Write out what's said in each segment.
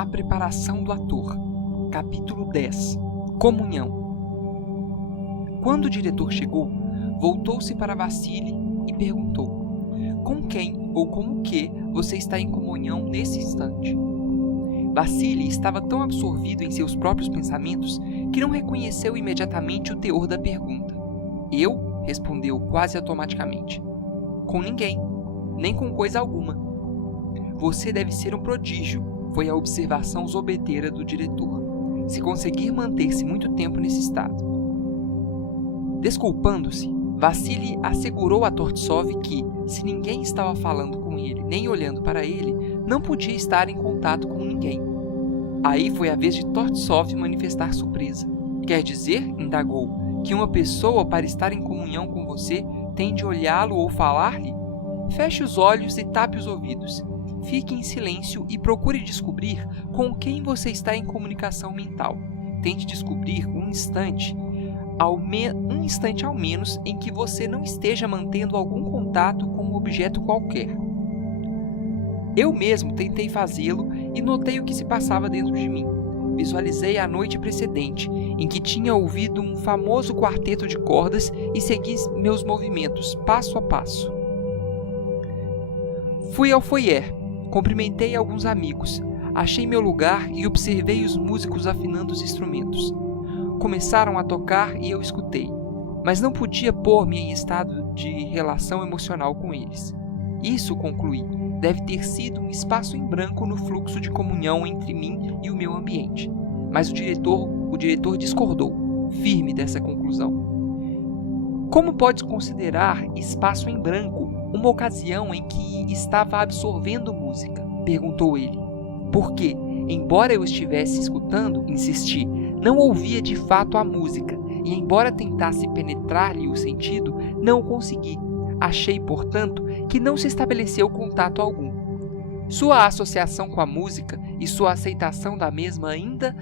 A preparação do ator. Capítulo 10. Comunhão. Quando o diretor chegou, voltou-se para Vassili e perguntou: com quem ou com o que você está em comunhão nesse instante? Vassili estava tão absorvido em seus próprios pensamentos que não reconheceu imediatamente o teor da pergunta. Eu, respondeu quase automaticamente. Com ninguém, nem com coisa alguma. Você deve ser um prodígio, foi a observação zombeteira do diretor, se conseguir manter-se muito tempo nesse estado. Desculpando-se, Vassili assegurou a Tortsov que, se ninguém estava falando com ele nem olhando para ele, não podia estar em contato com ninguém. Aí foi a vez de Tortsov manifestar surpresa. Quer dizer, indagou, que uma pessoa para estar em comunhão com você tem de olhá-lo ou falar-lhe? Feche os olhos e tape os ouvidos. Fique em silêncio e procure descobrir com quem você está em comunicação mental. Tente descobrir um instante ao menos em que você não esteja mantendo algum contato com um objeto qualquer. Eu mesmo tentei fazê-lo e notei o que se passava dentro de mim. Visualizei a noite precedente, em que tinha ouvido um famoso quarteto de cordas e segui meus movimentos, passo a passo. Fui ao foyer, cumprimentei alguns amigos, achei meu lugar e observei os músicos afinando os instrumentos. Começaram a tocar e eu escutei, mas não podia pôr-me em estado de relação emocional com eles. Isso, concluí, deve ter sido um espaço em branco no fluxo de comunhão entre mim e o meu ambiente. Mas o diretor discordou, firme dessa conclusão. Como pode considerar espaço em branco uma ocasião em que estava absorvendo música? Perguntou ele. Porque, embora eu estivesse escutando, insisti, não ouvia de fato a música, e embora tentasse penetrar-lhe o sentido, não o consegui. Achei, portanto, que não se estabeleceu contato algum. Sua associação com a música e sua aceitação da mesma ainda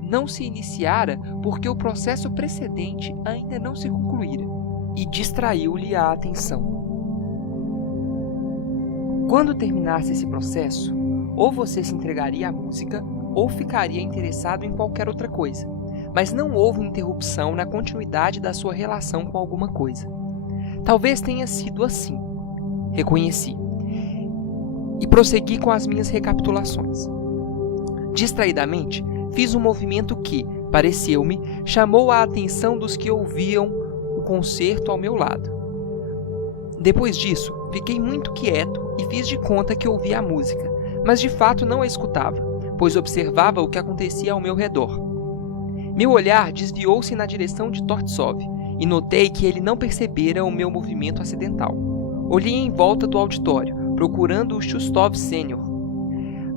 não se iniciara porque o processo precedente ainda não se concluíra, e distraiu-lhe a atenção. Quando terminasse esse processo, ou você se entregaria à música, ou ficaria interessado em qualquer outra coisa, mas não houve interrupção na continuidade da sua relação com alguma coisa. Talvez tenha sido assim, reconheci, e prossegui com as minhas recapitulações. Distraidamente, fiz um movimento que, pareceu-me, chamou a atenção dos que ouviam o concerto ao meu lado. Depois disso, fiquei muito quieto e fiz de conta que ouvia a música, mas de fato não a escutava, pois observava o que acontecia ao meu redor. Meu olhar desviou-se na direção de Tortsov, e notei que ele não percebera o meu movimento acidental. Olhei em volta do auditório, procurando o Shustov Sênior,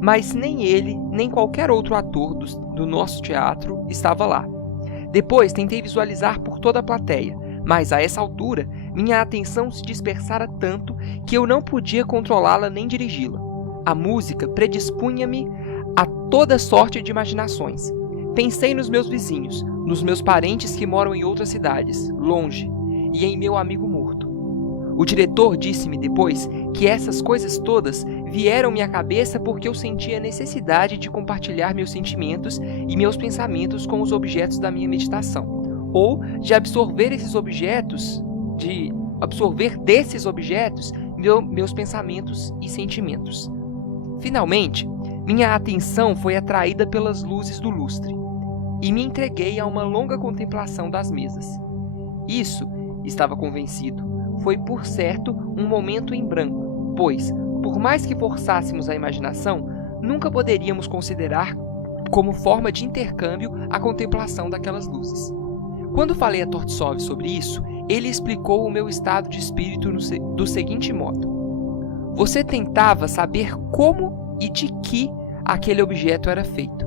mas nem ele, nem qualquer outro ator do nosso teatro estava lá. Depois tentei visualizar por toda a plateia, mas a essa altura minha atenção se dispersara tanto que eu não podia controlá-la nem dirigi-la. A música predispunha-me a toda sorte de imaginações. Pensei nos meus vizinhos, nos meus parentes que moram em outras cidades, longe, e em meu amigo morto. O diretor disse-me depois que essas coisas todas vieram-me à cabeça porque eu sentia a necessidade de compartilhar meus sentimentos e meus pensamentos com os objetos da minha meditação, ou de absorver desses objetos meus pensamentos e sentimentos. Finalmente, minha atenção foi atraída pelas luzes do lustre, e me entreguei a uma longa contemplação das mesas. Isso, estava convencido, foi por certo um momento em branco, pois, por mais que forçássemos a imaginação, nunca poderíamos considerar como forma de intercâmbio a contemplação daquelas luzes. Quando falei a Tortsov sobre isso, ele explicou o meu estado de espírito do seguinte modo: você tentava saber como e de que aquele objeto era feito.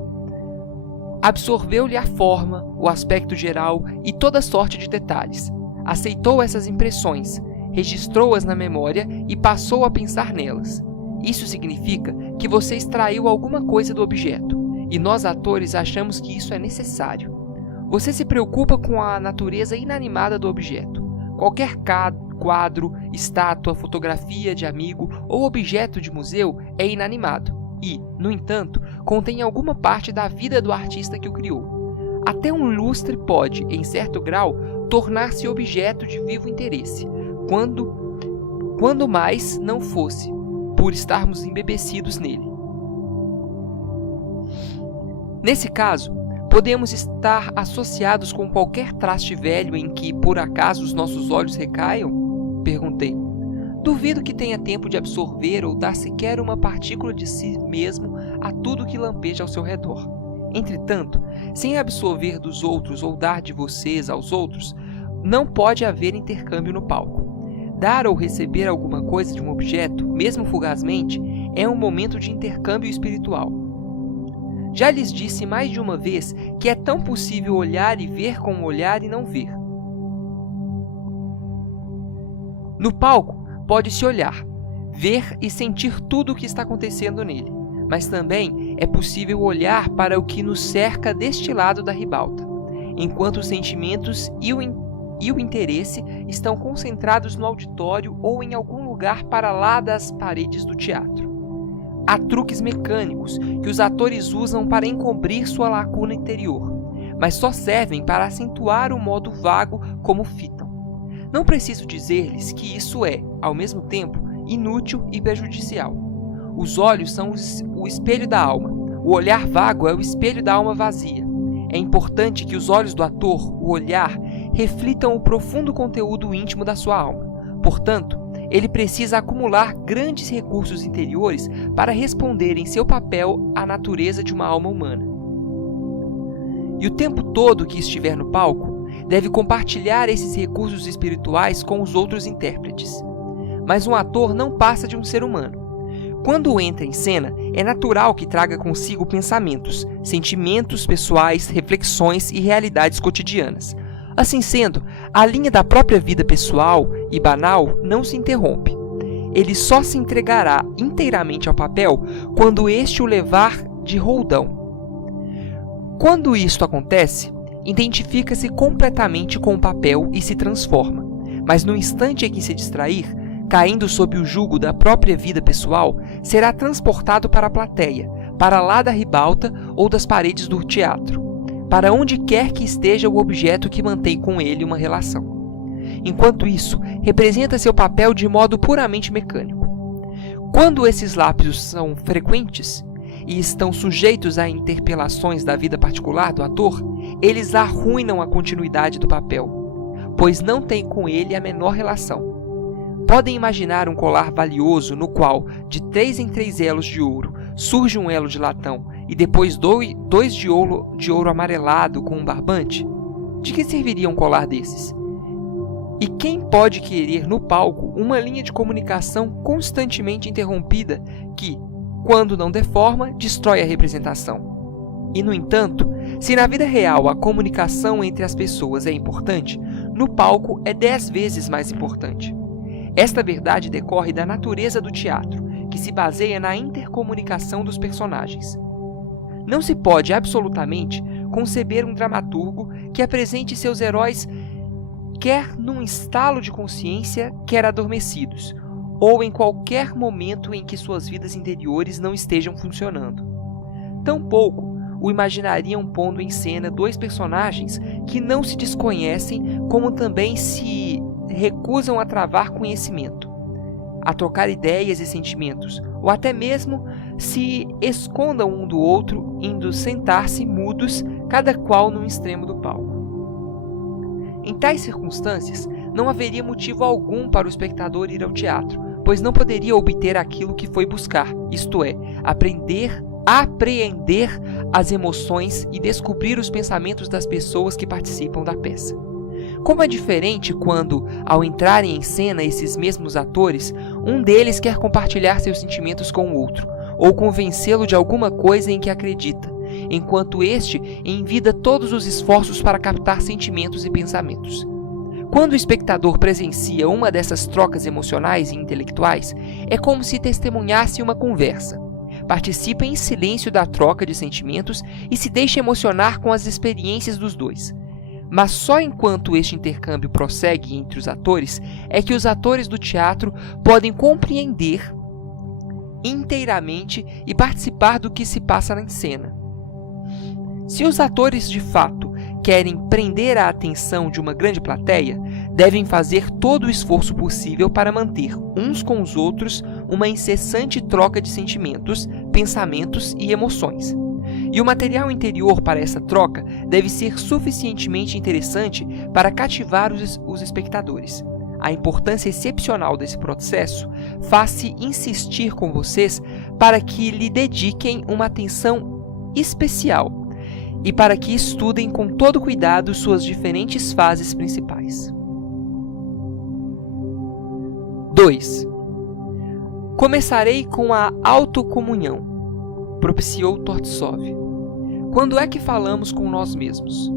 Absorveu-lhe a forma, o aspecto geral e toda sorte de detalhes. Aceitou essas impressões, registrou-as na memória e passou a pensar nelas. Isso significa que você extraiu alguma coisa do objeto, e nós atores achamos que isso é necessário. Você se preocupa com a natureza inanimada do objeto. Qualquer quadro, estátua, fotografia de amigo ou objeto de museu é inanimado e, no entanto, contém alguma parte da vida do artista que o criou. Até um lustre pode, em certo grau, tornar-se objeto de vivo interesse, quando mais não fosse, por estarmos embebecidos nele. Nesse caso, podemos estar associados com qualquer traste velho em que, por acaso, os nossos olhos recaiam? Perguntei. Duvido que tenha tempo de absorver ou dar sequer uma partícula de si mesmo a tudo que lampeja ao seu redor. Entretanto, sem absorver dos outros ou dar de vocês aos outros, não pode haver intercâmbio no palco. Dar ou receber alguma coisa de um objeto, mesmo fugazmente, é um momento de intercâmbio espiritual. Já lhes disse mais de uma vez que é tão possível olhar e ver com o olhar e não ver. No palco, pode-se olhar, ver e sentir tudo o que está acontecendo nele, mas também é possível olhar para o que nos cerca deste lado da ribalta, enquanto os sentimentos e o interesse estão concentrados no auditório ou em algum lugar para lá das paredes do teatro. Há truques mecânicos que os atores usam para encobrir sua lacuna interior, mas só servem para acentuar o modo vago como fitam. Não preciso dizer-lhes que isso é, ao mesmo tempo, inútil e prejudicial. Os olhos são o espelho da alma. O olhar vago é o espelho da alma vazia. É importante que os olhos do ator, o olhar, reflitam o profundo conteúdo íntimo da sua alma. Portanto, ele precisa acumular grandes recursos interiores para responder em seu papel à natureza de uma alma humana. E o tempo todo que estiver no palco, deve compartilhar esses recursos espirituais com os outros intérpretes. Mas um ator não passa de um ser humano. Quando entra em cena, é natural que traga consigo pensamentos, sentimentos pessoais, reflexões e realidades cotidianas. Assim sendo, a linha da própria vida pessoal e banal não se interrompe. Ele só se entregará inteiramente ao papel quando este o levar de roldão. Quando isto acontece, identifica-se completamente com o papel e se transforma, mas no instante em que se distrair, caindo sob o jugo da própria vida pessoal, será transportado para a plateia, para lá da ribalta ou das paredes do teatro, para onde quer que esteja o objeto que mantém com ele uma relação. Enquanto isso, representa seu papel de modo puramente mecânico. Quando esses lapsos são frequentes e estão sujeitos a interpelações da vida particular do ator, eles arruinam a continuidade do papel, pois não têm com ele a menor relação. Podem imaginar um colar valioso no qual, de 3 em 3 elos de ouro, surge um elo de latão e depois 2 de ouro amarelado com um barbante? De que serviria um colar desses? E quem pode querer no palco uma linha de comunicação constantemente interrompida que, quando não deforma, destrói a representação? E, no entanto, se na vida real a comunicação entre as pessoas é importante, no palco é 10 vezes mais importante. Esta verdade decorre da natureza do teatro, que se baseia na intercomunicação dos personagens. Não se pode absolutamente conceber um dramaturgo que apresente seus heróis quer num estalo de consciência, quer adormecidos, ou em qualquer momento em que suas vidas interiores não estejam funcionando. Tampouco o imaginariam pondo em cena 2 personagens que não se desconhecem, como também se recusam a travar conhecimento, a trocar ideias e sentimentos, ou até mesmo se escondam um do outro, indo sentar-se mudos, cada qual num extremo do palco. Em tais circunstâncias, não haveria motivo algum para o espectador ir ao teatro, pois não poderia obter aquilo que foi buscar, isto é, apreender as emoções e descobrir os pensamentos das pessoas que participam da peça. Como é diferente quando, ao entrarem em cena esses mesmos atores, um deles quer compartilhar seus sentimentos com o outro, ou convencê-lo de alguma coisa em que acredita, enquanto este envida todos os esforços para captar sentimentos e pensamentos. Quando o espectador presencia uma dessas trocas emocionais e intelectuais, é como se testemunhasse uma conversa. Participa em silêncio da troca de sentimentos e se deixa emocionar com as experiências dos dois. Mas só enquanto este intercâmbio prossegue entre os atores é que os atores do teatro podem compreender inteiramente e participar do que se passa na cena. Se os atores de fato querem prender a atenção de uma grande plateia, devem fazer todo o esforço possível para manter uns com os outros uma incessante troca de sentimentos, pensamentos e emoções. E o material interior para essa troca deve ser suficientemente interessante para cativar os espectadores. A importância excepcional desse processo faz-se insistir com vocês para que lhe dediquem uma atenção especial e para que estudem com todo cuidado suas diferentes fases principais. 2. Começarei com a autocomunhão, propiciou Tortsov. Quando é que falamos com nós mesmos?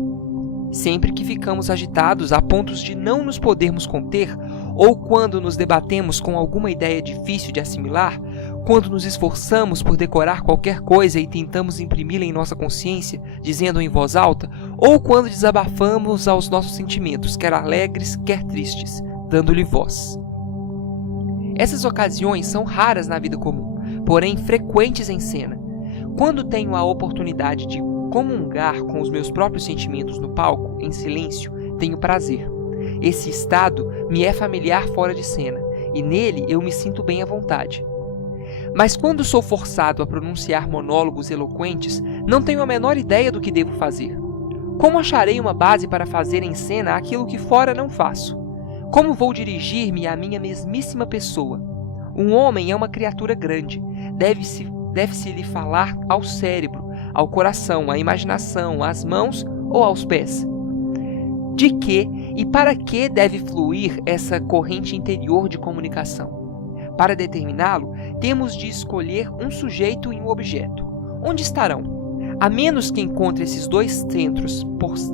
Sempre que ficamos agitados a pontos de não nos podermos conter, ou quando nos debatemos com alguma ideia difícil de assimilar, quando nos esforçamos por decorar qualquer coisa e tentamos imprimi-la em nossa consciência, dizendo em voz alta, ou quando desabafamos aos nossos sentimentos, quer alegres, quer tristes, dando-lhe voz. Essas ocasiões são raras na vida comum, porém frequentes em cena. Quando tenho a oportunidade de comungar com os meus próprios sentimentos no palco, em silêncio, tenho prazer. Esse estado me é familiar fora de cena, e nele eu me sinto bem à vontade. Mas quando sou forçado a pronunciar monólogos eloquentes, não tenho a menor ideia do que devo fazer. Como acharei uma base para fazer em cena aquilo que fora não faço? Como vou dirigir-me à minha mesmíssima pessoa? Um homem é uma criatura grande, deve-se-lhe falar ao cérebro, ao coração, à imaginação, às mãos ou aos pés? De que e para que deve fluir essa corrente interior de comunicação? Para determiná-lo, temos de escolher um sujeito e um objeto. Onde estarão? A menos que encontre esses dois centros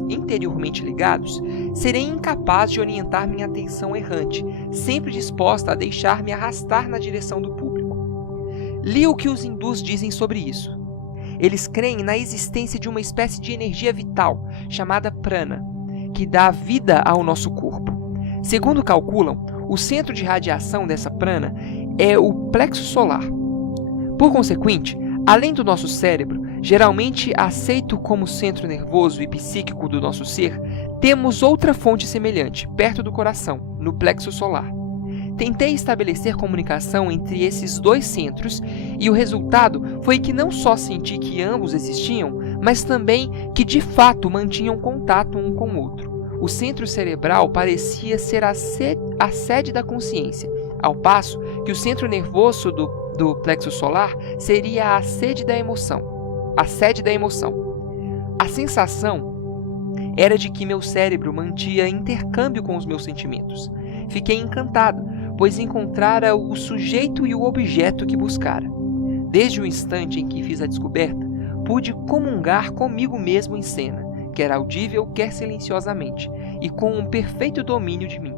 interiormente ligados, serei incapaz de orientar minha atenção errante, sempre disposta a deixar-me arrastar na direção do público. Li o que os hindus dizem sobre isso. Eles creem na existência de uma espécie de energia vital, chamada prana, que dá vida ao nosso corpo. Segundo calculam, o centro de radiação dessa prana é o plexo solar. Por consequente, além do nosso cérebro, geralmente aceito como centro nervoso e psíquico do nosso ser, temos outra fonte semelhante, perto do coração, no plexo solar. Tentei estabelecer comunicação entre esses dois centros e o resultado foi que não só senti que ambos existiam, mas também que de fato mantinham contato um com o outro. O centro cerebral parecia ser a sede da consciência, ao passo que o centro nervoso do plexo solar seria a sede da emoção. A sensação era de que meu cérebro mantinha intercâmbio com os meus sentimentos. Fiquei encantado, pois encontrara o sujeito e o objeto que buscara. Desde o instante em que fiz a descoberta, pude comungar comigo mesmo em cena, quer audível, quer silenciosamente, e com um perfeito domínio de mim.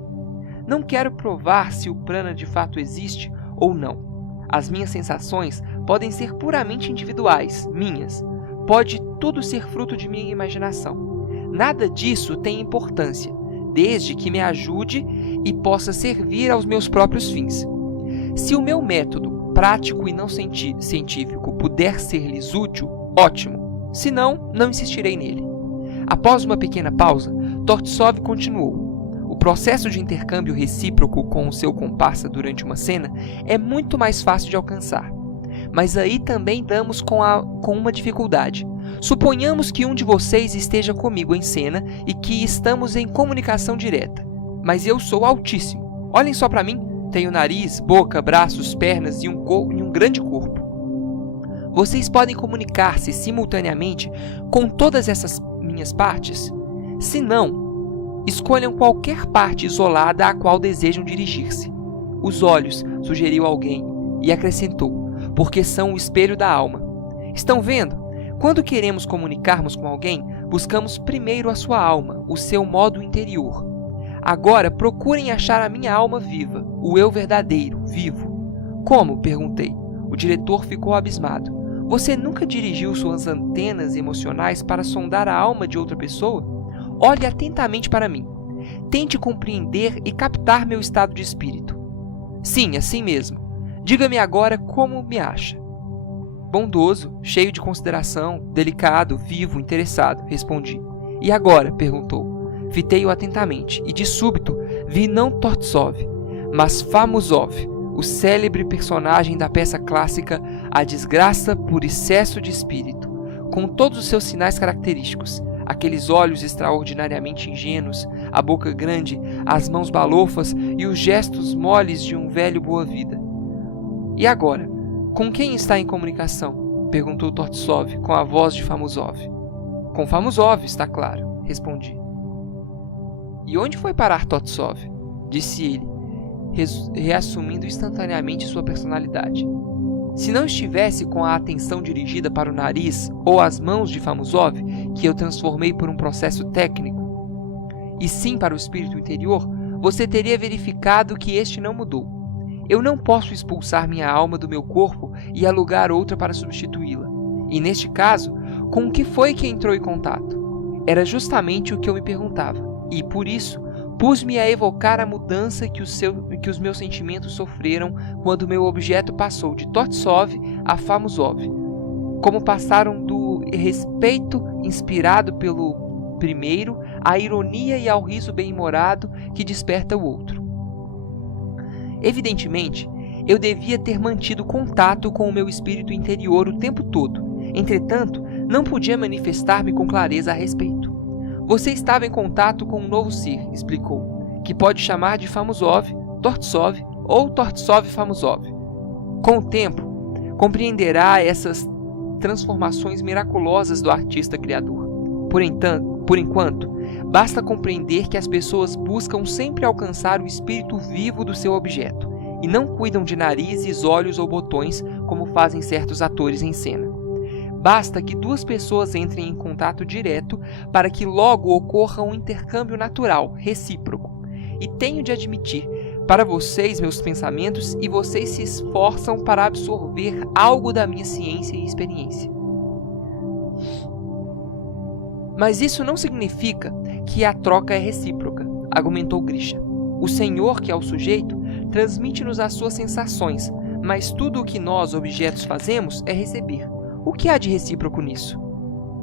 Não quero provar se o prana de fato existe ou não. As minhas sensações podem ser puramente individuais, minhas. Pode tudo ser fruto de minha imaginação. Nada disso tem importância, desde que me ajude e possa servir aos meus próprios fins. Se o meu método, prático e não científico, puder ser-lhes útil, ótimo. Se não, não insistirei nele. Após uma pequena pausa, Tortsov continuou. O processo de intercâmbio recíproco com o seu comparsa durante uma cena é muito mais fácil de alcançar. Mas aí também damos com uma dificuldade. Suponhamos que um de vocês esteja comigo em cena e que estamos em comunicação direta. Mas eu sou altíssimo. Olhem só para mim. Tenho nariz, boca, braços, pernas e um grande corpo. Vocês podem comunicar-se simultaneamente com todas essas minhas partes? Se não, escolham qualquer parte isolada à qual desejam dirigir-se. Os olhos, sugeriu alguém, e acrescentou, porque são o espelho da alma. Estão vendo? Quando queremos comunicarmos com alguém, buscamos primeiro a sua alma, o seu modo interior. Agora procurem achar a minha alma viva, o eu verdadeiro, vivo. Como? Perguntei. O diretor ficou abismado. Você nunca dirigiu suas antenas emocionais para sondar a alma de outra pessoa? Olhe atentamente para mim. Tente compreender e captar meu estado de espírito. Sim, assim mesmo. Diga-me agora como me acha. Bondoso, cheio de consideração, delicado, vivo, interessado, respondi. E agora? Perguntou. Fitei-o atentamente, e de súbito vi não Tortsov, mas Famuzov, o célebre personagem da peça clássica A Desgraça por Excesso de Espírito, com todos os seus sinais característicos, aqueles olhos extraordinariamente ingênuos, a boca grande, as mãos balofas e os gestos moles de um velho boa-vida. E agora, com quem está em comunicação? Perguntou Tortsov com a voz de Famuzov. Com Famuzov, está claro, respondi. E onde foi parar Tortsov? Disse ele, reassumindo instantaneamente sua personalidade. Se não estivesse com a atenção dirigida para o nariz ou as mãos de Famuzov, que eu transformei por um processo técnico, e sim para o espírito interior, você teria verificado que este não mudou. Eu não posso expulsar minha alma do meu corpo e alugar outra para substituí-la. E neste caso, com o que foi que entrou em contato? Era justamente o que eu me perguntava, e, por isso, pus-me a evocar a mudança que os meus sentimentos sofreram quando meu objeto passou de Tortsov a Famuzov, como passaram do respeito inspirado pelo primeiro à ironia e ao riso bem-humorado que desperta o outro. Evidentemente, eu devia ter mantido contato com o meu espírito interior o tempo todo. Entretanto, não podia manifestar-me com clareza a respeito. Você estava em contato com um novo ser, explicou, que pode chamar de Famuzov, Tortsov ou Tortsov-Famuzov. Com o tempo, compreenderá essas transformações miraculosas do artista criador. Por enquanto, basta compreender que as pessoas buscam sempre alcançar o espírito vivo do seu objeto, e não cuidam de narizes, olhos ou botões como fazem certos atores em cena. Basta que duas pessoas entrem em contato direto para que logo ocorra um intercâmbio natural, recíproco. E tenho de admitir, para vocês, meus pensamentos, e vocês se esforçam para absorver algo da minha ciência e experiência. Mas isso não significa que a troca é recíproca, argumentou Grisha. O Senhor, que é o sujeito, transmite-nos as suas sensações, mas tudo o que nós, objetos, fazemos é receber. O que há de recíproco nisso?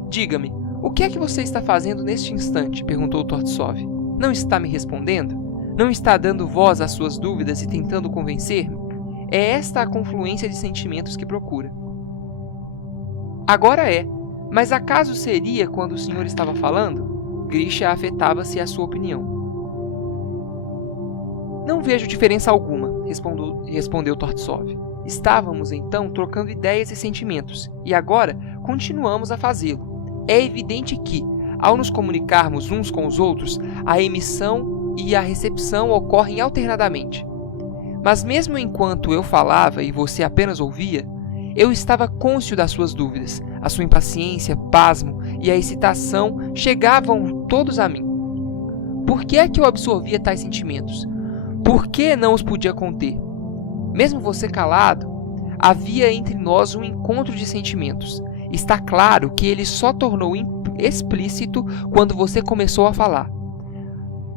Diga-me, o que é que você está fazendo neste instante? Perguntou Tortsov. Não está me respondendo? Não está dando voz às suas dúvidas e tentando convencer-me? É esta a confluência de sentimentos que procura. Agora é, mas acaso seria quando o senhor estava falando? Grisha afetava-se à sua opinião. Não vejo diferença alguma, respondeu Tortsov. Estávamos, então, trocando ideias e sentimentos, e agora continuamos a fazê-lo. É evidente que, ao nos comunicarmos uns com os outros, a emissão e a recepção ocorrem alternadamente. Mas mesmo enquanto eu falava e você apenas ouvia, eu estava cônscio das suas dúvidas, a sua impaciência, pasmo e a excitação chegavam todos a mim. Por que é que eu absorvia tais sentimentos? Por que não os podia conter? Mesmo você calado, havia entre nós um encontro de sentimentos. Está claro que ele só tornou explícito quando você começou a falar.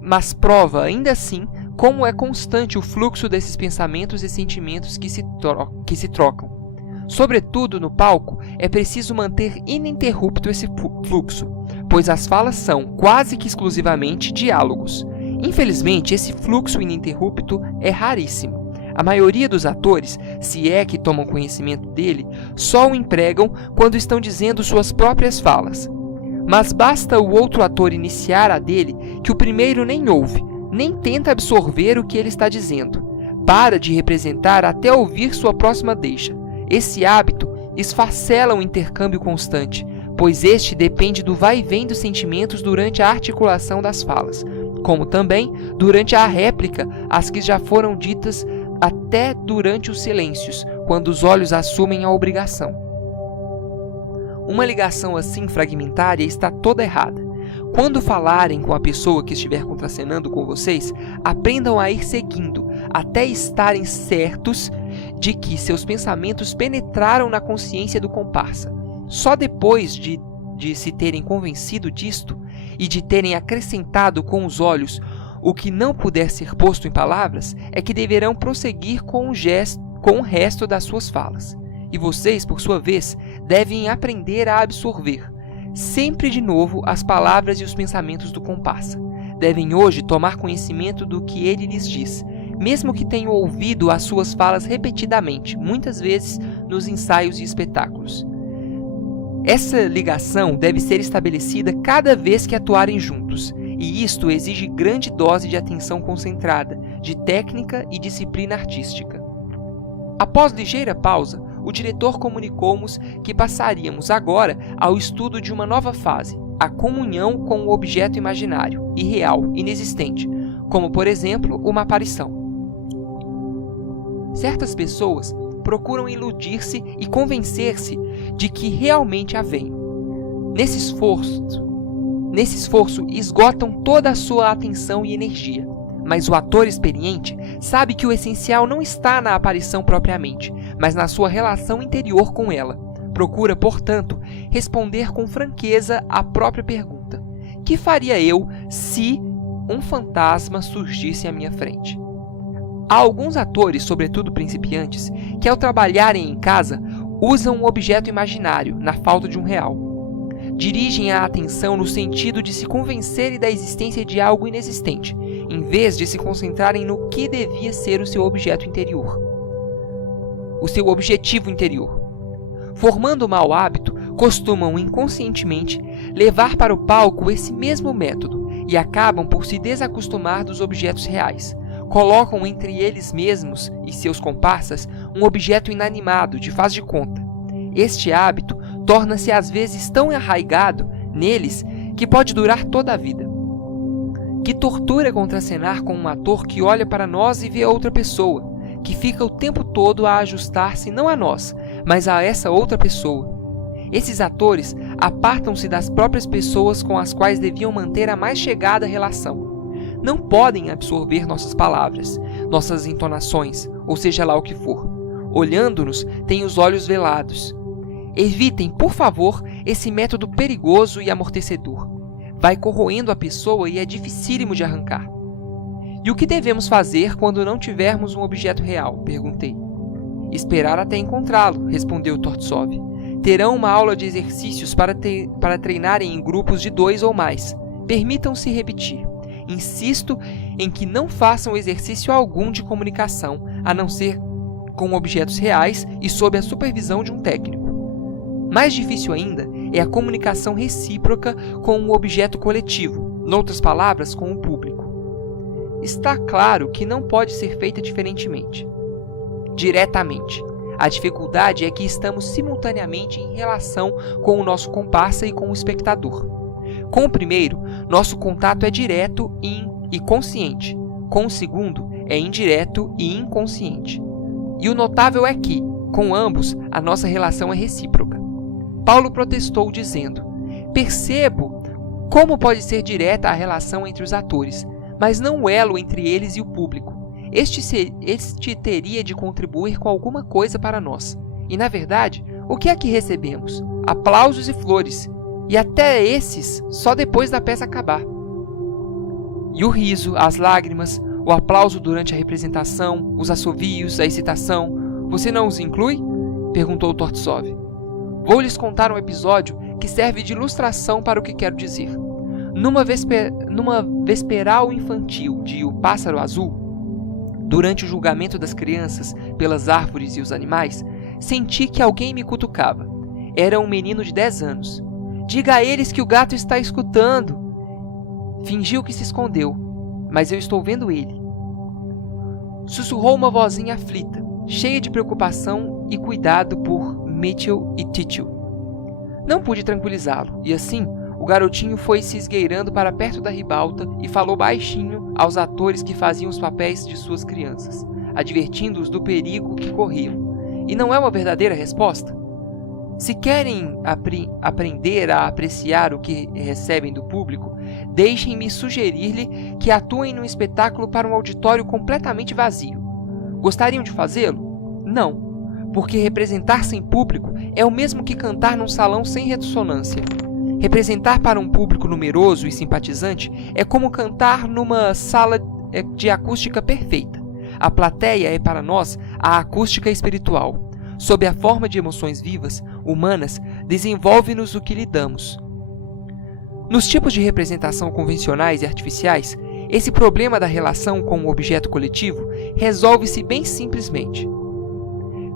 Mas prova, ainda assim, como é constante o fluxo desses pensamentos e sentimentos que se trocam. Sobretudo no palco, é preciso manter ininterrupto esse fluxo, pois as falas são, quase que exclusivamente, diálogos. Infelizmente, esse fluxo ininterrupto é raríssimo. A maioria dos atores, se é que tomam conhecimento dele, só o empregam quando estão dizendo suas próprias falas. Mas basta o outro ator iniciar a dele que o primeiro nem ouve, nem tenta absorver o que ele está dizendo. Para de representar até ouvir sua próxima deixa. Esse hábito esfacela o intercâmbio constante, pois este depende do vai e vem dos sentimentos durante a articulação das falas, como também durante a réplica às que já foram ditas até durante os silêncios, quando os olhos assumem a obrigação. Uma ligação assim fragmentária está toda errada. Quando falarem com a pessoa que estiver contracenando com vocês, aprendam a ir seguindo, até estarem certos de que seus pensamentos penetraram na consciência do comparsa. Só depois de se terem convencido disto e de terem acrescentado com os olhos o que não puder ser posto em palavras, é que deverão prosseguir com com o resto das suas falas. E vocês, por sua vez, devem aprender a absorver, sempre de novo, as palavras e os pensamentos do comparsa. Devem hoje tomar conhecimento do que ele lhes diz, mesmo que tenham ouvido as suas falas repetidamente, muitas vezes nos ensaios e espetáculos. Essa ligação deve ser estabelecida cada vez que atuarem juntos, e isto exige grande dose de atenção concentrada, de técnica e disciplina artística. Após ligeira pausa, o diretor comunicou-nos que passaríamos agora ao estudo de uma nova fase, a comunhão com o objeto imaginário, irreal, inexistente, como, por exemplo, uma aparição. Certas pessoas procuram iludir-se e convencer-se de que realmente a veem. Nesse esforço, esgotam toda a sua atenção e energia. Mas o ator experiente sabe que o essencial não está na aparição propriamente, mas na sua relação interior com ela. Procura, portanto, responder com franqueza à própria pergunta: que faria eu se um fantasma surgisse à minha frente? Há alguns atores, sobretudo principiantes, que ao trabalharem em casa usam um objeto imaginário na falta de um real. Dirigem a atenção no sentido de se convencerem da existência de algo inexistente, em vez de se concentrarem no que devia ser o seu objeto interior, o seu objetivo interior. Formando o mau hábito, costumam inconscientemente levar para o palco esse mesmo método e acabam por se desacostumar dos objetos reais. Colocam entre eles mesmos e seus comparsas um objeto inanimado de faz de conta. Este hábito torna-se às vezes tão arraigado neles que pode durar toda a vida. Que tortura contracenar com um ator que olha para nós e vê outra pessoa, que fica o tempo todo a ajustar-se não a nós, mas a essa outra pessoa. Esses atores apartam-se das próprias pessoas com as quais deviam manter a mais chegada relação. Não podem absorver nossas palavras, nossas entonações, ou seja lá o que for. Olhando-nos, têm os olhos velados. Evitem, por favor, esse método perigoso e amortecedor. Vai corroendo a pessoa e é dificílimo de arrancar. E o que devemos fazer quando não tivermos um objeto real? Perguntei. Esperar até encontrá-lo, respondeu Tortsov. Terão uma aula de exercícios para treinarem em grupos de 2 ou mais. Permitam-se repetir. Insisto em que não façam exercício algum de comunicação, a não ser com objetos reais e sob a supervisão de um técnico. Mais difícil ainda é a comunicação recíproca com um objeto coletivo, noutras palavras, com o público. Está claro que não pode ser feita diretamente. A dificuldade é que estamos simultaneamente em relação com o nosso comparsa e com o espectador. Com o primeiro, nosso contato é direto e consciente. Com o segundo, é indireto e inconsciente. E o notável é que, com ambos, a nossa relação é recíproca. Paulo protestou dizendo: percebo como pode ser direta a relação entre os atores, mas não o elo entre eles e o público. Este teria de contribuir com alguma coisa para nós. E, na verdade, o que é que recebemos? Aplausos e flores. E até esses só depois da peça acabar. E o riso, as lágrimas, o aplauso durante a representação, os assovios, a excitação, você não os inclui? Perguntou Tortsov. Vou lhes contar um episódio que serve de ilustração para o que quero dizer. Numa vesperal infantil de O Pássaro Azul, durante o julgamento das crianças pelas árvores e os animais, senti que alguém me cutucava. Era um menino de 10 anos. Diga a eles que o gato está escutando. Fingiu que se escondeu, mas eu estou vendo ele. Sussurrou uma vozinha aflita, cheia de preocupação e cuidado por Mitchell e Titchell. Não pude tranquilizá-lo, e assim o garotinho foi se esgueirando para perto da ribalta e falou baixinho aos atores que faziam os papéis de suas crianças, advertindo-os do perigo que corriam. E não é uma verdadeira resposta? Se querem aprender a apreciar o que recebem do público, deixem-me sugerir-lhe que atuem num espetáculo para um auditório completamente vazio. Gostariam de fazê-lo? Não, porque representar sem público é o mesmo que cantar num salão sem ressonância. Representar para um público numeroso e simpatizante é como cantar numa sala de acústica perfeita. A plateia é para nós a acústica espiritual, sob a forma de emoções vivas, humanas, desenvolve-nos o que lhe damos. Nos tipos de representação convencionais e artificiais, esse problema da relação com o objeto coletivo resolve-se bem simplesmente.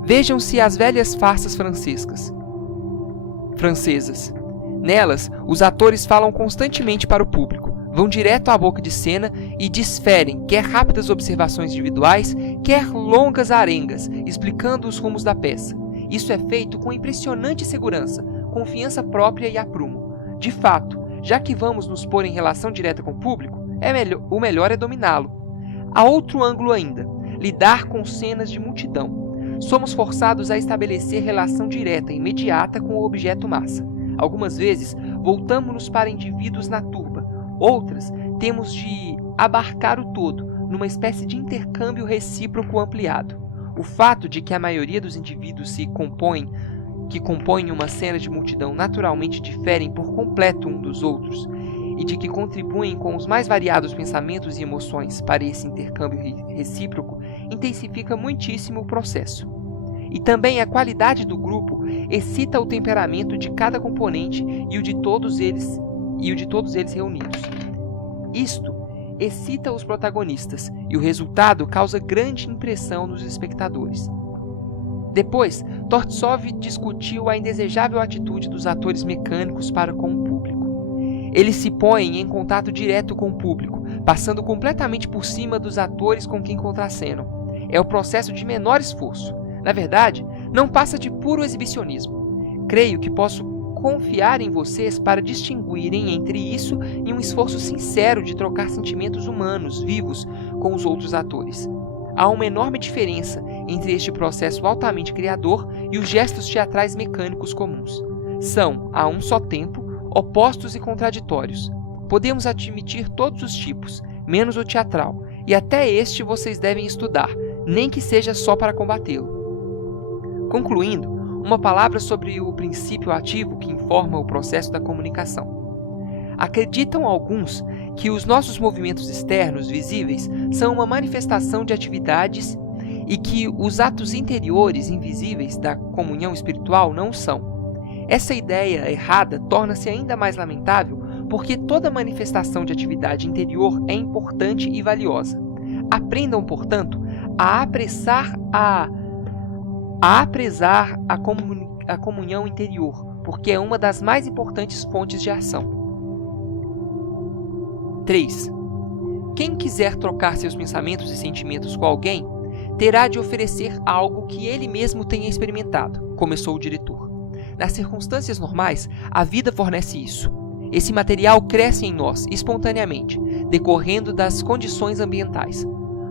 Vejam-se as velhas farsas francesas. Nelas, os atores falam constantemente para o público, vão direto à boca de cena e desferem quer rápidas observações individuais, quer longas arengas, explicando os rumos da peça. Isso é feito com impressionante segurança, confiança própria e aprumo. De fato, já que vamos nos pôr em relação direta com o público, o melhor é dominá-lo. Há outro ângulo ainda, lidar com cenas de multidão. Somos forçados a estabelecer relação direta e imediata com o objeto massa. Algumas vezes, voltamos-nos para indivíduos na turba. Outras, temos de abarcar o todo, numa espécie de intercâmbio recíproco ampliado. O fato de que a maioria dos indivíduos que compõem uma cena de multidão naturalmente diferem por completo um dos outros, e de que contribuem com os mais variados pensamentos e emoções para esse intercâmbio recíproco, intensifica muitíssimo o processo. E também a qualidade do grupo excita o temperamento de cada componente e o de todos eles reunidos. Isto excita os protagonistas, e o resultado causa grande impressão nos espectadores. Depois, Tortsov discutiu a indesejável atitude dos atores mecânicos para com o público. Eles se põem em contato direto com o público, passando completamente por cima dos atores com quem contracenam. É o processo de menor esforço. Na verdade, não passa de puro exibicionismo. Creio que posso confiar em vocês para distinguirem entre isso e um esforço sincero de trocar sentimentos humanos, vivos, com os outros atores. Há uma enorme diferença entre este processo altamente criador e os gestos teatrais mecânicos comuns. São, a um só tempo, opostos e contraditórios. Podemos admitir todos os tipos, menos o teatral, e até este vocês devem estudar, nem que seja só para combatê-lo. Concluindo, uma palavra sobre o princípio ativo que informa o processo da comunicação. Acreditam alguns que os nossos movimentos externos, visíveis, são uma manifestação de atividades e que os atos interiores, invisíveis, da comunhão espiritual não são. Essa ideia errada torna-se ainda mais lamentável porque toda manifestação de atividade interior é importante e valiosa. Aprendam, portanto, a apressar a comunhão interior, porque é uma das mais importantes fontes de ação. 3. Quem quiser trocar seus pensamentos e sentimentos com alguém, terá de oferecer algo que ele mesmo tenha experimentado, começou o diretor. Nas circunstâncias normais, a vida fornece isso. Esse material cresce em nós espontaneamente, decorrendo das condições ambientais.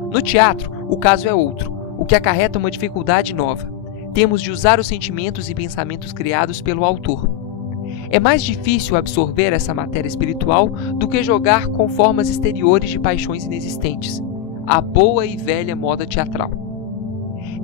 No teatro, o caso é outro, o que acarreta uma dificuldade nova. Temos de usar os sentimentos e pensamentos criados pelo autor. É mais difícil absorver essa matéria espiritual do que jogar com formas exteriores de paixões inexistentes, a boa e velha moda teatral.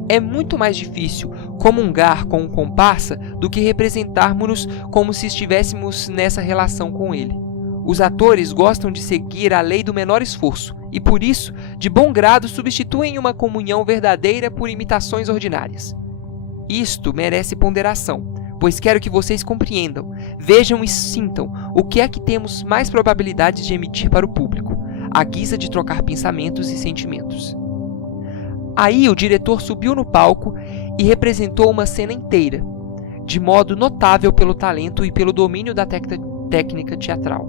É muito mais difícil comungar com um comparsa do que representarmos-nos como se estivéssemos nessa relação com ele. Os atores gostam de seguir a lei do menor esforço e, por isso, de bom grado substituem uma comunhão verdadeira por imitações ordinárias. Isto merece ponderação, pois quero que vocês compreendam, vejam e sintam o que é que temos mais probabilidades de emitir para o público, à guisa de trocar pensamentos e sentimentos. Aí o diretor subiu no palco e representou uma cena inteira, de modo notável pelo talento e pelo domínio da técnica teatral.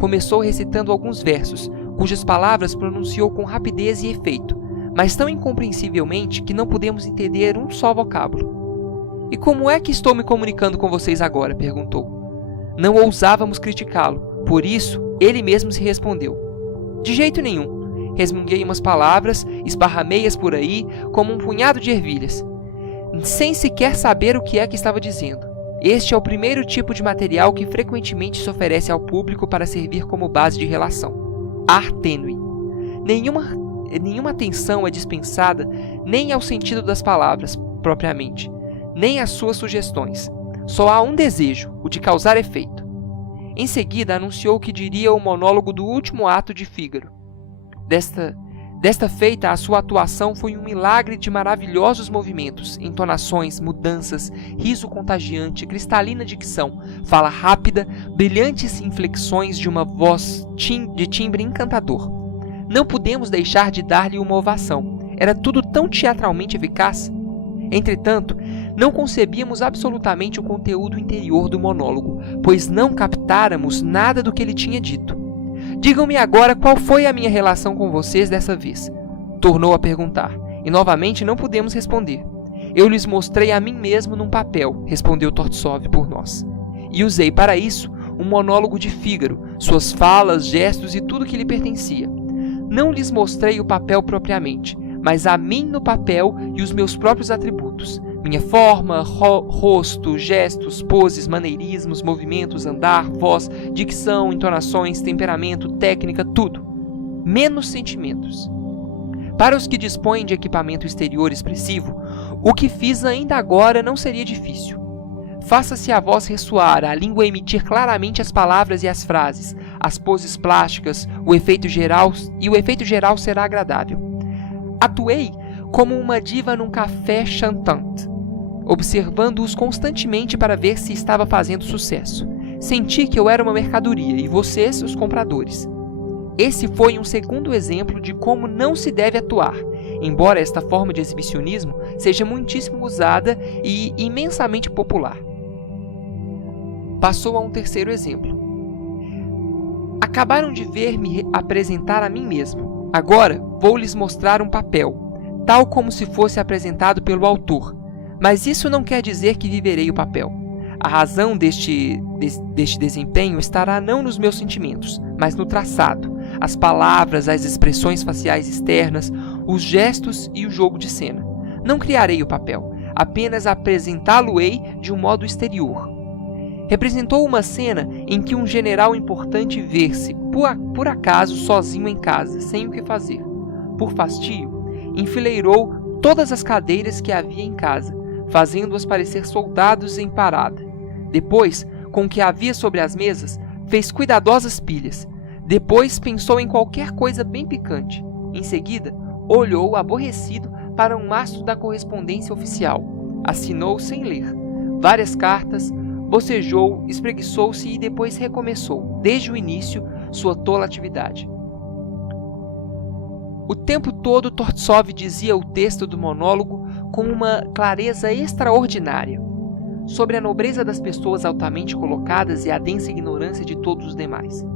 Começou recitando alguns versos, cujas palavras pronunciou com rapidez e efeito, mas tão incompreensivelmente que não pudemos entender um só vocábulo. "E como é que estou me comunicando com vocês agora?" perguntou. Não ousávamos criticá-lo, por isso ele mesmo se respondeu. "De jeito nenhum. Resmunguei umas palavras, esparramei-as por aí, como um punhado de ervilhas, sem sequer saber o que é que estava dizendo. Este é o primeiro tipo de material que frequentemente se oferece ao público para servir como base de relação. Ar tênue. Nenhuma atenção é dispensada nem ao sentido das palavras, propriamente, nem às suas sugestões. Só há um desejo, o de causar efeito." Em seguida, anunciou que diria o monólogo do último ato de Fígaro. Desta feita, a sua atuação foi um milagre de maravilhosos movimentos, entonações, mudanças, riso contagiante, cristalina dicção, fala rápida, brilhantes inflexões de uma voz de timbre encantador. Não pudemos deixar de dar-lhe uma ovação. Era tudo tão teatralmente eficaz. Entretanto, não concebíamos absolutamente o conteúdo interior do monólogo, pois não captáramos nada do que ele tinha dito. Digam-me agora qual foi a minha relação com vocês dessa vez. Tornou a perguntar, e novamente não pudemos responder. Eu lhes mostrei a mim mesmo num papel, respondeu Tortsov por nós. E usei para isso um monólogo de Fígaro, suas falas, gestos e tudo que lhe pertencia. Não lhes mostrei o papel propriamente, mas a mim no papel e os meus próprios atributos. Minha forma, rosto, gestos, poses, maneirismos, movimentos, andar, voz, dicção, entonações, temperamento, técnica, tudo. Menos sentimentos. Para os que dispõem de equipamento exterior expressivo, o que fiz ainda agora não seria difícil. Faça-se a voz ressoar, a língua emitir claramente as palavras e as frases, as poses plásticas, o efeito geral será agradável. Atuei como uma diva num café chantante, observando-os constantemente para ver se estava fazendo sucesso. Senti que eu era uma mercadoria e vocês, os compradores. Esse foi um segundo exemplo de como não se deve atuar, embora esta forma de exibicionismo seja muitíssimo usada e imensamente popular. Passou a um terceiro exemplo. Acabaram de ver-me apresentar a mim mesmo. Agora vou lhes mostrar um papel, tal como se fosse apresentado pelo autor. Mas isso não quer dizer que viverei o papel. A razão deste desempenho estará não nos meus sentimentos, mas no traçado, as palavras, as expressões faciais externas, os gestos e o jogo de cena. Não criarei o papel, apenas apresentá-lo-ei de um modo exterior. Representou uma cena em que um general importante vê-se, por acaso, sozinho em casa, sem o que fazer. Por fastio, enfileirou todas as cadeiras que havia em casa, fazendo-as parecer soldados em parada. Depois, com o que havia sobre as mesas, fez cuidadosas pilhas. Depois pensou em qualquer coisa bem picante. Em seguida, olhou aborrecido para um mastro da correspondência oficial. Assinou sem ler várias cartas, bocejou, espreguiçou-se e depois recomeçou, desde o início, sua tola atividade. O tempo todo Tortsov dizia o texto do monólogo com uma clareza extraordinária, sobre a nobreza das pessoas altamente colocadas e a densa ignorância de todos os demais.